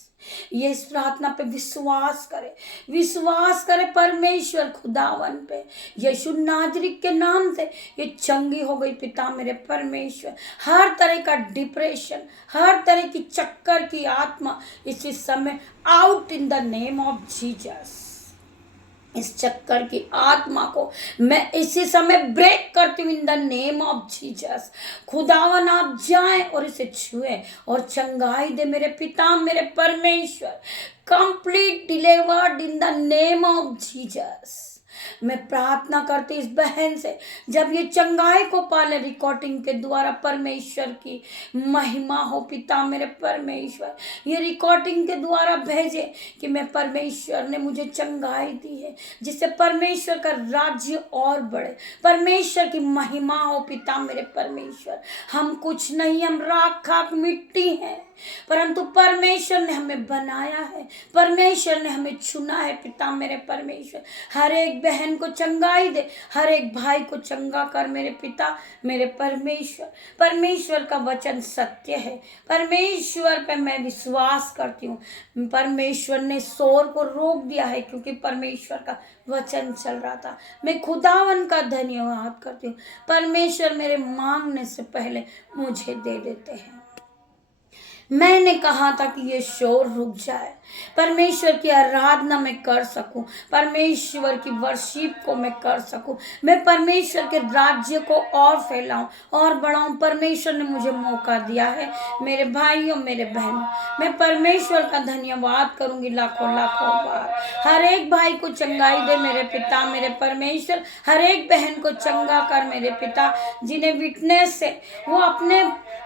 ये इस प्रार्थना पे विश्वास करे, विश्वास करे परमेश्वर खुदावन पे। यीशु नाज़री के नाम से ये चंगी हो गई पिता मेरे परमेश्वर। हर तरह का डिप्रेशन, हर तरह की चक्कर की आत्मा इसी समय out in the name of Jesus. इस चक्कर की आत्मा को मैं इसी समय ब्रेक करती हूँ इन द नेम ऑफ जीसस। खुदावन आप जाएं और इसे छुए और चंगाई दे मेरे पिता मेरे परमेश्वर। Complete delivered in the name of Jesus. मैं प्रार्थना करती इस बहन से, जब ये चंगाई को पाले रिकॉर्डिंग के द्वारा परमेश्वर की महिमा हो पिता मेरे परमेश्वर। ये रिकॉर्डिंग के द्वारा भेजे कि मैं परमेश्वर ने मुझे चंगाई दी है, जिससे परमेश्वर का राज्य और बढ़े, परमेश्वर की महिमा हो पिता मेरे परमेश्वर। हम कुछ नहीं, हम राख खाक मिट्टी हैं, परंतु परमेश्वर ने हमें बनाया है, परमेश्वर ने हमें चुना है पिता मेरे परमेश्वर। हर एक बहन को चंगाई दे, हर एक भाई को चंगा कर मेरे पिता मेरे परमेश्वर। परमेश्वर का वचन सत्य है, परमेश्वर पे मैं विश्वास करती हूँ। परमेश्वर ने शोर को रोक दिया है क्योंकि परमेश्वर का वचन चल रहा था। मैं खुदावन का धन्यवाद करती हूँ। परमेश्वर मेरे मांगने से पहले मुझे दे देते हैं। मैंने कहा था कि ये शोर रुक जाए, परमेश्वर की आराधना मैं कर सकूं, परमेश्वर की वर्शिप को मैं कर सकूं, मैं परमेश्वर के राज्य को और फैलाऊं और बढ़ाऊं। परमेश्वर ने मुझे मौका दिया है मेरे भाइयों मेरे बहनों। मैं परमेश्वर का धन्यवाद करूंगी लाखों लाखों बार। हर एक भाई को चंगाई दे मेरे पिता मेरे परमेश्वर, हर एक बहन को चंगा कर मेरे पिता। जिन्हें विटनेस है वो अपने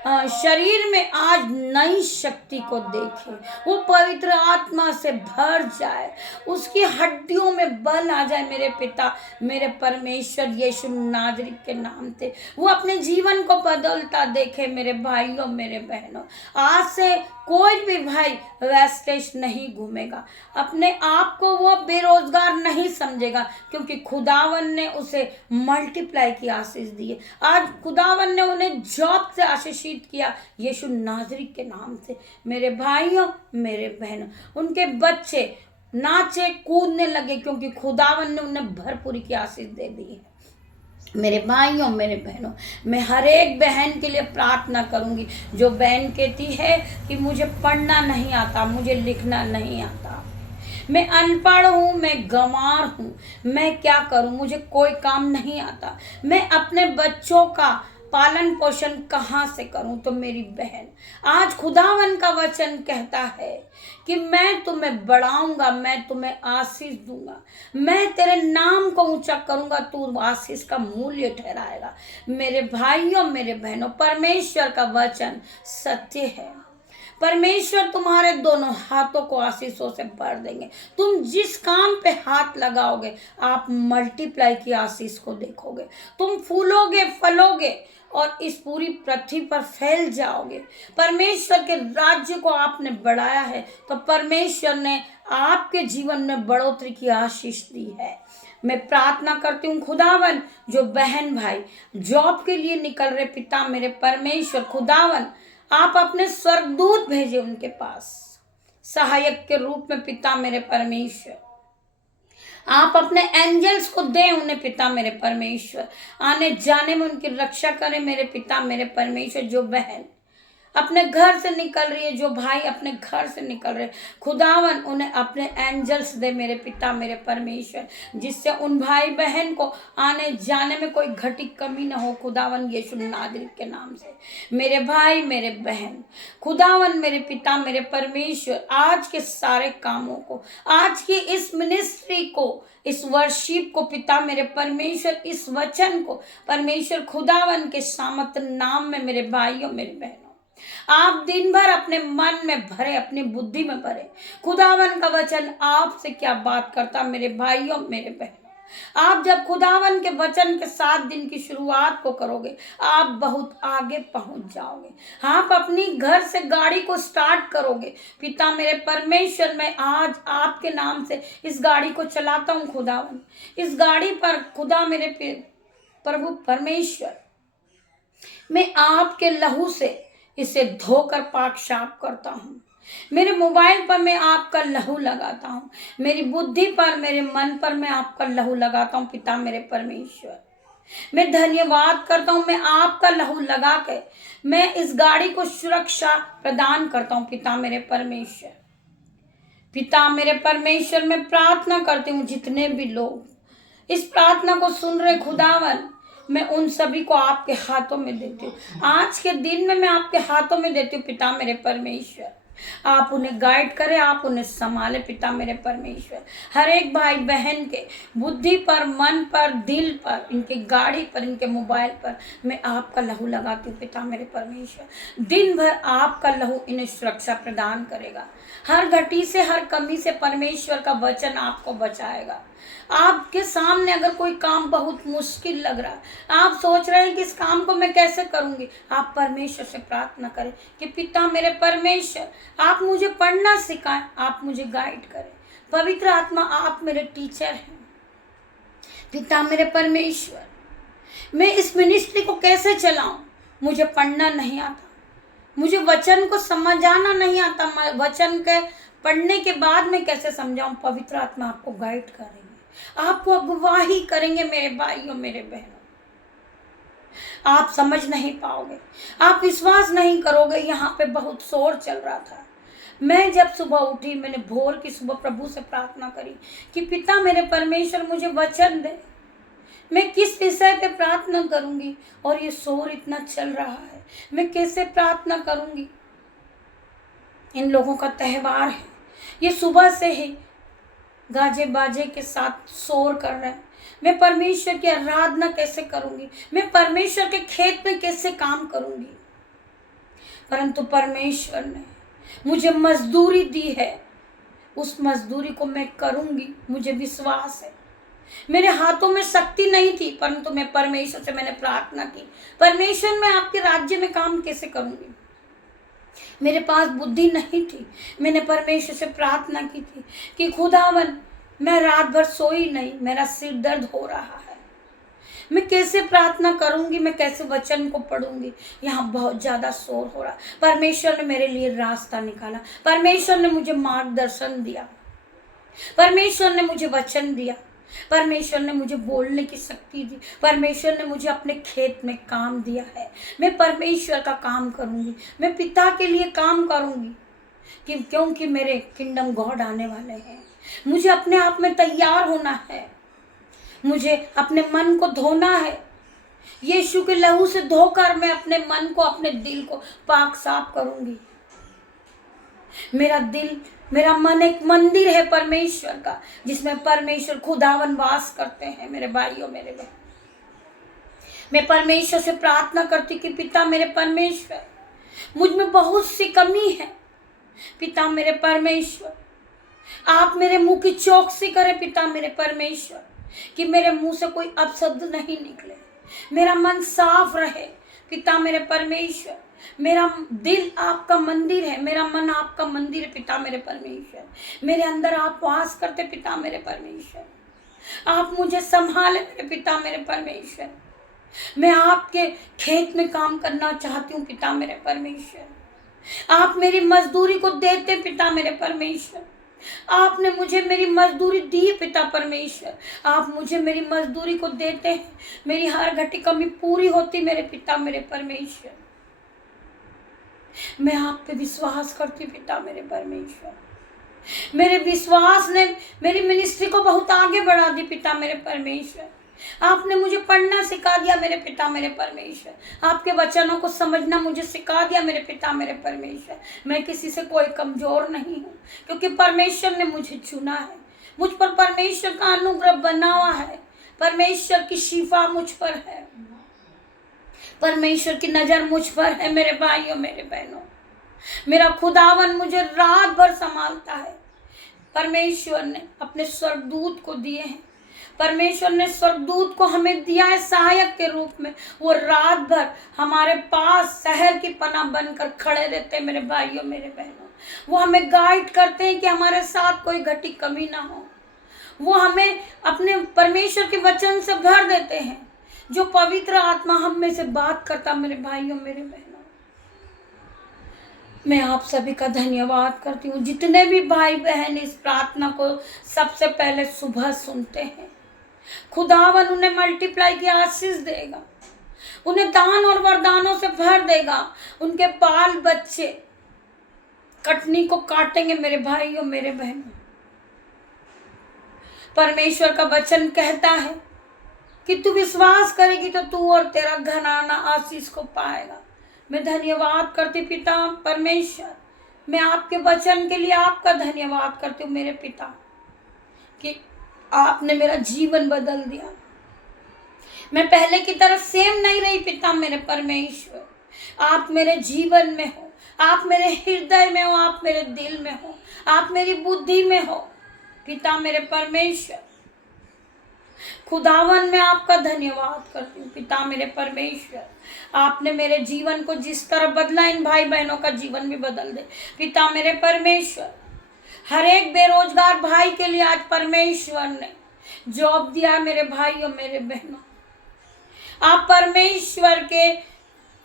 शरीर में आज नई शक्ति को देखे, वो पवित्र आत्मा से भर जाए, उसकी हड्डियों में बल आ जाए मेरे पिता मेरे परमेश्वर यीशु नाज़री के नाम से। वो अपने जीवन को बदलता देखे मेरे भाइयों मेरे बहनों। आज से कोई भी भाई वेस्टेज नहीं घूमेगा, अपने आप को वो बेरोजगार नहीं समझेगा, क्योंकि खुदावन ने उसे मल्टीप्लाई की आशीष दी है। आज खुदावन ने उन्हें जॉब से आशीषित किया यीशु नाज़री के नाम से। मेरे भाइयों मेरे बहनों, उनके बच्चे नाचे कूदने लगे क्योंकि खुदावन ने उन्हें भरपूरी की आशीष दे दी है। मेरे भाइयों मेरे बहनों, मैं हर एक बहन के लिए प्रार्थना करूंगी जो बहन कहती है कि मुझे पढ़ना नहीं आता, मुझे लिखना नहीं आता, मैं अनपढ़ हूँ, मैं गंवार हूँ, मैं क्या करूँ, मुझे कोई काम नहीं आता, मैं अपने बच्चों का पालन पोषण कहाँ से करूं। तो मेरी बहन, आज खुदावन का वचन कहता है कि मैं तुम्हें बढ़ाऊंगा, मैं तुम्हें आशीष दूंगा, मैं तेरे नाम को ऊंचा करूंगा, तू आशीष का मूल्य ठहराएगा। मेरे भाइयों मेरे बहनों, परमेश्वर का वचन सत्य है। परमेश्वर तुम्हारे दोनों हाथों को आशीषों से भर देंगे। तुम जिस काम पे हाथ लगाओगे आप मल्टीप्लाई की आशीष को देखोगे। तुम फूलोगे, फलोगे और इस पूरी पृथ्वी पर फैल जाओगे। परमेश्वर के राज्य को आपने बढ़ाया है तो परमेश्वर ने आपके जीवन में बढ़ोतरी की आशीष दी है। मैं प्रार्थना करती हूँ खुदावन, जो बहन भाई जॉब के लिए निकल रहे पिता मेरे परमेश्वर खुदावन, आप अपने स्वर्गदूत भेजे उनके पास, सहायक के रूप में पिता मेरे परमेश्वर। आप अपने एंजल्स को दें उन्हें पिता मेरे परमेश्वर, आने जाने में उनकी रक्षा करें मेरे पिता मेरे परमेश्वर। जो बहन अपने घर से निकल रही है, जो भाई अपने घर से निकल रहे, खुदावन उन्हें अपने एंजल्स दे मेरे पिता मेरे परमेश्वर, जिससे उन भाई बहन को आने जाने में कोई घटी कमी ना हो। खुदावन यीशु नाज़रेत के नाम से मेरे भाई मेरे बहन, खुदावन मेरे पिता मेरे परमेश्वर, आज के सारे कामों को, आज की इस मिनिस्ट्री को, इस वर्शिप को पिता मेरे परमेश्वर, इस वचन को परमेश्वर खुदावन के सामर्थ नाम में मेरे भाइयों मेरे बहनों, आप दिन भर अपने मन में भरे, अपनी बुद्धि में भरे। खुदावन का वचन आपसे क्या बात करता मेरे भाइयों मेरे बहनों। आप जब खुदावन के वचन के साथ दिन की शुरुआत को करोगे, आप बहुत आगे पहुंच जाओगे। आप अपनी घर से गाड़ी को स्टार्ट करोगे। पिता मेरे परमेश्वर, मैं आज आपके नाम से इस गाड़ी को चलाता हूँ। खुदावन इस गाड़ी पर खुदा मेरे प्रभु परमेश्वर, मैं आपके लहू से इसे धोकर पाक साफ करता हूँ। मेरे मोबाइल पर मैं आपका लहू लगाता हूँ, मेरी बुद्धि पर, मेरे मन पर मैं आपका लहू लगाता हूँ। पिता मेरे परमेश्वर, मैं धन्यवाद करता हूँ, मैं आपका लहू लगा के मैं इस गाड़ी को सुरक्षा प्रदान करता हूँ। पिता मेरे परमेश्वर, पिता मेरे परमेश्वर, मैं प्रार्थना करती हूँ जितने भी लोग इस प्रार्थना को सुन रहे, खुदावन मैं उन सभी को आपके हाथों में देती हूँ। आज के दिन में मैं आपके हाथों में देती हूँ। पिता मेरे परमेश्वर, आप उन्हें गाइड करें, आप उन्हें संभाले। पिता मेरे परमेश्वर, हर एक भाई बहन के बुद्धि पर, मन पर, दिल पर, इनके गाड़ी पर, इनके मोबाइल पर मैं आपका लहू लगाती हूँ। पिता मेरे परमेश्वर, दिन भर आपका लहू इन्हें सुरक्षा प्रदान करेगा। हर घटी से, हर कमी से परमेश्वर का वचन आपको बचाएगा। आपके सामने अगर कोई काम बहुत मुश्किल लग रहा है, आप सोच रहे हैं कि इस काम को मैं कैसे करूंगी, आप परमेश्वर से प्रार्थना करें कि पिता मेरे परमेश्वर, आप मुझे पढ़ना सिखाएं, आप मुझे गाइड करें। पवित्र आत्मा, आप मेरे टीचर हैं। पिता मेरे परमेश्वर, मैं इस मिनिस्ट्री को कैसे चलाऊं, मुझे पढ़ना नहीं आता, मुझे वचन को समझाना नहीं आता, वचन के पढ़ने के बाद मैं कैसे समझाऊं। पवित्र आत्मा आपको गाइड करेंगे, आपको अगुवाही करेंगे मेरे भाइयों मेरे बहनों। आप समझ नहीं पाओगे, आप विश्वास नहीं करोगे। यहाँ पे बहुत शोर चल रहा था। मैं जब सुबह उठी, मैंने भोर की सुबह प्रभु से प्रार्थना करी कि पिता मेरे परमेश्वर मुझे वचन दे, मैं किस विषय पे प्रार्थना करूंगी। और ये शोर इतना चल रहा है, मैं कैसे प्रार्थना करूंगी। इन लोगों का त्यौहार है, ये सुबह से ही गाजे बाजे के साथ शोर कर रहे हैं। मैं परमेश्वर की आराधना कैसे करूंगी, मैं परमेश्वर के खेत में कैसे काम करूंगी। परंतु परमेश्वर ने मुझे मजदूरी दी है, उस मजदूरी को मैं करूंगी। मुझे विश्वास है, मेरे हाथों में शक्ति नहीं थी, परंतु मैं परमेश्वर से मैंने प्रार्थना की, परमेश्वर मैं आपके राज्य में काम कैसे करूंगी। मेरे पास बुद्धि नहीं थी, मैंने परमेश्वर से प्रार्थना की थी कि खुदावन मैं रात भर सोई नहीं, मेरा सिर दर्द हो रहा है, मैं कैसे प्रार्थना करूंगी, मैं कैसे वचन को पढ़ूंगी। यहाँ बहुत ज़्यादा शोर हो रहा। परमेश्वर ने मेरे लिए रास्ता निकाला, परमेश्वर ने मुझे मार्गदर्शन दिया, परमेश्वर ने मुझे वचन दिया, परमेश्वर ने मुझे बोलने की शक्ति दी, परमेश्वर ने मुझे अपने खेत में काम दिया है। मैं परमेश्वर का काम करूंगी, मैं पिता के लिए काम करूंगी, क्योंकि मेरे किंगडम गॉड आने वाले हैं। मुझे अपने आप में तैयार होना है, मुझे अपने मन को धोना है। यीशु के लहू से धोकर मैं अपने मन को, अपने दिल को पाक साफ करूंगी। मेरा दिल, मेरा मन एक मंदिर है परमेश्वर का, जिसमें परमेश्वर खुदावन वास करते हैं। मेरे भाइयों मेरे बहन, मैं परमेश्वर से प्रार्थना करती कि पिता मेरे परमेश्वर, मुझ में बहुत सी कमी है। पिता मेरे परमेश्वर, आप मेरे मुंह की चौकसी करें। पिता मेरे परमेश्वर, कि मेरे मुंह से कोई अपशब्द नहीं निकले, मेरा मन साफ रहे। पिता मेरे परमेश्वर, मेरा दिल आपका मंदिर है, मेरा मन आपका मंदिर है। पिता मेरे परमेश्वर, मेरे अंदर आप वास करते। पिता मेरे परमेश्वर, आप मुझे संभाले। मेरे पिता मेरे परमेश्वर, मैं आपके खेत में काम करना चाहती हूँ। पिता मेरे परमेश्वर, आप मेरी मजदूरी को देते पिता मेरे परमेश्वर। आपने मुझे मेरी मजदूरी दी पिता परमेश्वर। आप मुझे मेरी मजदूरी को देते हैं, मेरी हर घटी कमी पूरी होती मेरे पिता मेरे परमेश्वर। मैं आप पे विश्वास करती पिता मेरे परमेश्वर। मेरे विश्वास ने मेरी मिनिस्ट्री को बहुत आगे बढ़ा दी पिता मेरे परमेश्वर। आपने मुझे पढ़ना सिखा दिया मेरे पिता मेरे परमेश्वर। आपके वचनों को समझना मुझे सिखा दिया मेरे पिता मेरे परमेश्वर। मैं किसी से कोई कमजोर नहीं हूँ, क्योंकि परमेश्वर ने मुझे चुना है। मुझ पर परमेश्वर का अनुग्रह बना हुआ है। परमेश्वर की शिफा मुझ पर है। परमेश्वर की नजर मुझ पर है मेरे भाइयों मेरे बहनों। मेरा खुदावन मुझे रात भर संभालता है। परमेश्वर ने अपने स्वर्गदूत को दिए हैं। परमेश्वर ने स्वर्गदूत को हमें दिया है सहायक के रूप में। वो रात भर हमारे पास शहर की पनाह बनकर खड़े रहते हैं मेरे भाइयों मेरे बहनों। वो हमें गाइड करते हैं कि हमारे साथ कोई घटी कमी ना हो। वो हमें अपने परमेश्वर के वचन से भर देते हैं। जो पवित्र आत्मा हम में से बात करता मेरे भाइयों मेरे बहनों। मैं आप सभी का धन्यवाद करती हूँ। जितने भी भाई बहन इस प्रार्थना को सबसे पहले सुबह सुनते हैं, खुदावन उन्हें मल्टीप्लाई की आशीष देगा, उन्हें दान और वरदानों से भर देगा। उनके बाल बच्चे कटनी को काटेंगे मेरे भाइयों मेरे बहनों। परमेश्वर का वचन कहता है कि तू विश्वास करेगी तो तू और तेरा घराना आशीष को पाएगा। मैं धन्यवाद करती पिता परमेश्वर। मैं आपके वचन के लिए आपका धन्यवाद करती हूँ मेरे पिता, कि आपने मेरा जीवन बदल दिया। मैं पहले की तरह सेम नहीं रही पिता मेरे परमेश्वर। आप मेरे जीवन में हो, आप मेरे हृदय में हो, आप मेरे दिल में हो, आप मेरी बुद्धि में हो पिता मेरे परमेश्वर। खुदावन मैं आपका धन्यवाद करती हूँ पिता मेरे परमेश्वर। आपने मेरे जीवन को जिस तरह बदला, इन भाई बहनों का जीवन भी बदल दे पिता मेरे परमेश्वर। हर एक बेरोजगार भाई के लिए आज परमेश्वर ने जॉब दिया मेरे भाइयों मेरे बहनों। आप परमेश्वर के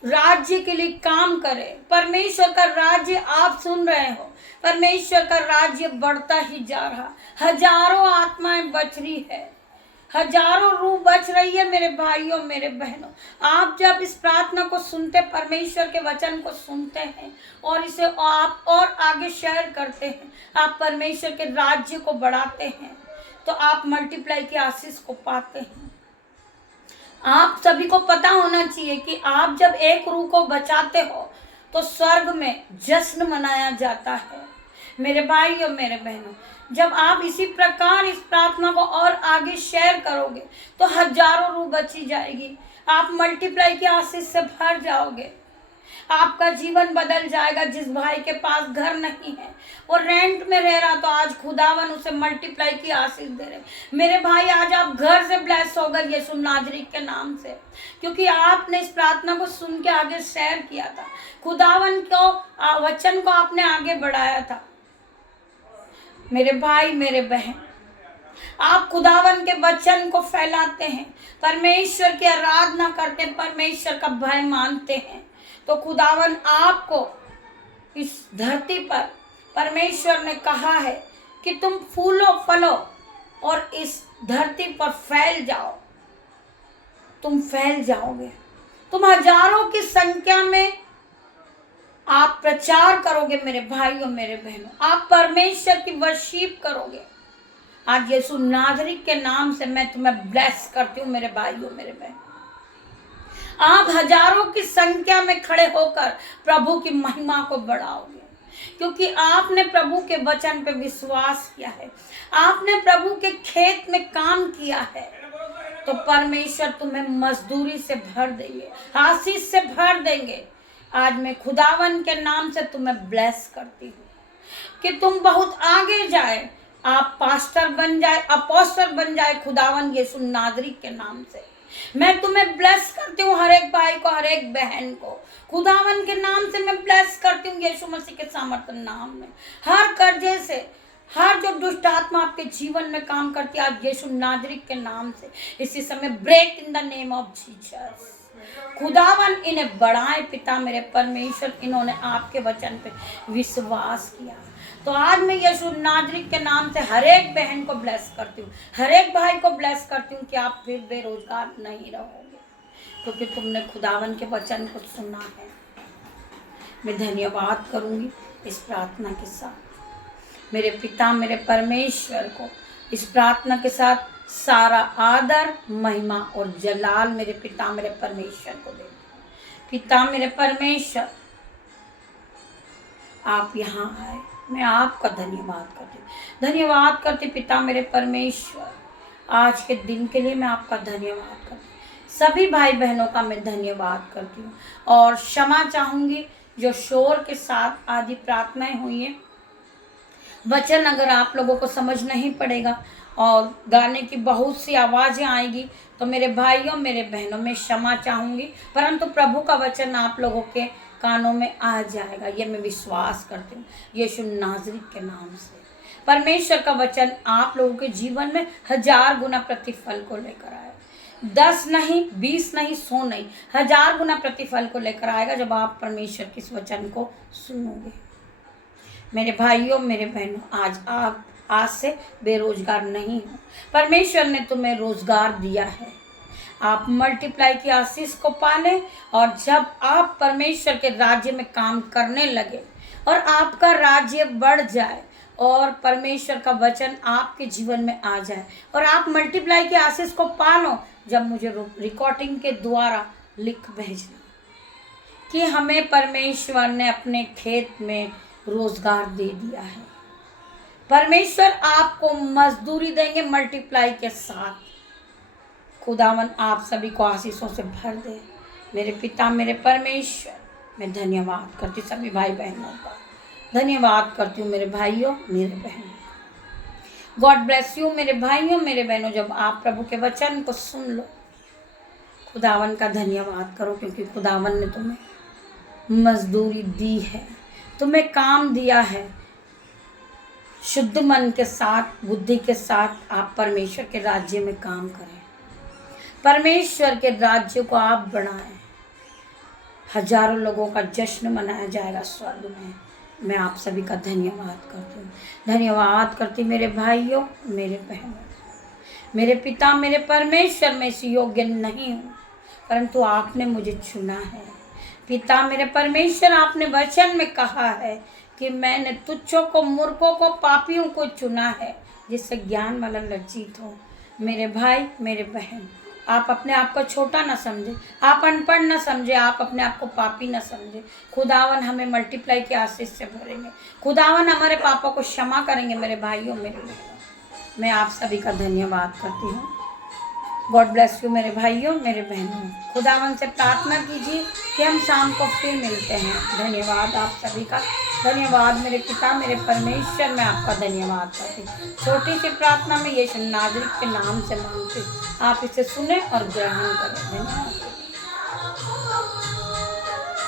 राज्य के लिए काम करें। परमेश्वर का राज्य आप सुन रहे हो, परमेश्वर का राज्य बढ़ता ही जा रहा। हजारों आत्माएं बच रही है, हजारों रूह बच रही है मेरे भाइयों मेरे बहनों। आप जब इस प्रार्थना को सुनते, परमेश्वर के वचन को सुनते हैं और इसे आप और आगे शेयर करते हैं, आप परमेश्वर के राज्य को बढ़ाते हैं, तो आप मल्टीप्लाई की आशीष को पाते हैं। आप सभी को पता होना चाहिए कि आप जब एक रूह को बचाते हो तो स्वर्ग में जश्न मनाया जाता है मेरे भाइयों मेरे बहनों। जब आप इसी प्रकार इस प्रार्थना को और आगे शेयर करोगे तो हजारों रूह बची जाएगी। आप मल्टीप्लाई की आशीष से भर जाओगे। आपका जीवन बदल जाएगा। जिस भाई के पास घर नहीं है, वो रेंट में रह रहा, तो आज खुदावन उसे मल्टीप्लाई की आशीष दे रहे। मेरे भाई आज आप घर से ब्लेस हो गए यीशु नाजरी के नाम से, क्योंकि आपने इस प्रार्थना को सुन के आगे शेयर किया था। खुदावन को वचन को आपने आगे बढ़ाया था। मेरे भाई मेरे बहन, आप खुदावन के वचन को फैलाते हैं, परमेश्वर की आराधना करते हैं, परमेश्वर का भय मानते हैं, तो खुदावन आपको इस धरती पर परमेश्वर ने कहा है कि तुम फूलो फलो और इस धरती पर फैल जाओ। तुम फैल जाओगे, तुम हजारों की संख्या में आप प्रचार करोगे मेरे भाइयों मेरे बहनों। आप परमेश्वर की वर्शिप करोगे। आज यीशु नाजरी के नाम से मैं तुम्हें ब्लेस करती हूँ मेरे भाइयों मेरे बहनों। आप हजारों की संख्या में खड़े होकर प्रभु की महिमा को बढ़ाओगे, क्योंकि आपने प्रभु के वचन पे विश्वास किया है, आपने प्रभु के खेत में काम किया है, तो परमेश्वर तुम्हें मजदूरी से भर देंगे, आशीष से भर देंगे। आज मैं खुदावन के नाम से तुम्हें ब्लेस करती हूँ कि तुम बहुत आगे जाए, आप पास्टर बन जाए, अपोस्टल बन जाए खुदावन यीशु नाजरी के नाम से। मैं तुम्हें ब्लेस करती हूँ, हर एक भाई को, हर एक बहन को खुदावन के नाम से मैं ब्लेस करती हूँ यीशु मसीह के सामर्थ्य नाम में। हर कर्जे से, हर जो दुष्ट आत्मा आपके जीवन में काम करती है, आज यीशु नाजरी के नाम से इसी समय break in the name of Jesus. खुदावन इन्हें बढ़ाए पिता मेरे परमेश्वर। इन्होंने आपके वचन पे विश्वास किया। तो आज मैं यीशु नाजरी के नाम से हर एक बहन को ब्लेस करती हूँ, हर एक भाई को ब्लेस करती हूँ कि आप फिर बेरोजगार नहीं रहोगे, क्योंकि तुमने खुदावन के वचन को सुना है। मैं धन्यवाद करूँगी इस प्रार्थना के साथ। मेरे पिता मेरे परमेश्वर को इस प्रार्थना के साथ सारा आदर, महिमा और जलाल मेरे पिता मेरे परमेश्वर को देती हूँ। पिता मेरे परमेश्वर, आप यहाँ आए, मैं आपका धन्यवाद करती पिता मेरे परमेश्वर। आज के दिन के लिए मैं आपका धन्यवाद करती हूँ। सभी भाई बहनों का मैं धन्यवाद करती हूँ और क्षमा चाहूँगी जो शोर के साथ आदि प्रार्थनाएं हुई हैं। वचन अगर आप लोगों को समझ नहीं पड़ेगा और गाने की बहुत सी आवाज़ें आएगी तो मेरे भाइयों मेरे बहनों में क्षमा चाहूँगी, परंतु प्रभु का वचन आप लोगों के कानों में आ जाएगा, ये मैं विश्वास करती हूँ यीशु नाजरी के नाम से। परमेश्वर का वचन आप लोगों के जीवन में 1000 गुना प्रतिफल को लेकर आएगा। 10 नहीं, 20 नहीं, 100 नहीं, 1000 गुना प्रतिफल को लेकर आएगा जब आप परमेश्वर के इस वचन को सुनोगे। मेरे भाइयों मेरे बहनों, आज से बेरोजगार नहीं हो। परमेश्वर ने तुम्हें रोजगार दिया है। आप मल्टीप्लाई की आशीष को पालें और जब आप परमेश्वर के राज्य में काम करने लगे और आपका राज्य बढ़ जाए और परमेश्वर का वचन आपके जीवन में आ जाए और आप मल्टीप्लाई की आशीष को पालो, जब मुझे रिकॉर्डिंग के द्वारा लिख भेजना कि हमें परमेश्वर ने अपने खेत में रोजगार दे दिया है। परमेश्वर आपको मजदूरी देंगे मल्टीप्लाई के साथ। खुदावन आप सभी को आशीषों से भर दे। मेरे पिता मेरे परमेश्वर, मैं धन्यवाद करती सभी भाई बहनों का, धन्यवाद करती हूँ मेरे भाइयों मेरे बहनों। गॉड ब्लेस यू मेरे भाइयों मेरे बहनों। जब आप प्रभु के वचन को सुन लो, खुदावन का धन्यवाद करो, क्योंकि खुदावन ने तुम्हें मजदूरी दी है, तुम्हें काम दिया है। शुद्ध मन के साथ, बुद्धि के साथ आप परमेश्वर के राज्य में काम करें, परमेश्वर के राज्य को आप बढ़ाएं। हजारों लोगों का जश्न मनाया जाएगा स्वर्ग में। मैं आप सभी का धन्यवाद करती हूँ, धन्यवाद करती मेरे भाइयों मेरे बहनों। मेरे पिता मेरे परमेश्वर, मैं इस योग्य नहीं हूँ, परंतु आपने मुझे चुना है। पिता मेरे परमेश्वर, आपने वचन में कहा है कि मैंने तुच्छों को, मूर्खों को, पापियों को चुना है, जिससे ज्ञान वाला लज्जित हो। मेरे भाई मेरे बहन, आप अपने आप को छोटा ना समझे, आप अनपढ़ ना समझे, आप अपने आप को पापी ना समझे। खुदावन हमें मल्टीप्लाई की आशीष से भरेंगे, खुदावन हमारे पापों को क्षमा करेंगे। मेरे भाइयों मेरे बहनों, मैं आप सभी का धन्यवाद करती हूँ। गॉड ब्लेस यू मेरे भाइयों मेरे बहनों। खुदावन से प्रार्थना कीजिए कि हम शाम को फिर मिलते हैं। धन्यवाद आप सभी का, धन्यवाद मेरे पिता मेरे परमेश्वर, मैं आपका धन्यवाद करती हूँ। छोटी सी प्रार्थना में यीशु नाजरी के नाम से मांगती हूँ, आप इसे सुने और ग्रहण करें। धन्यवाद।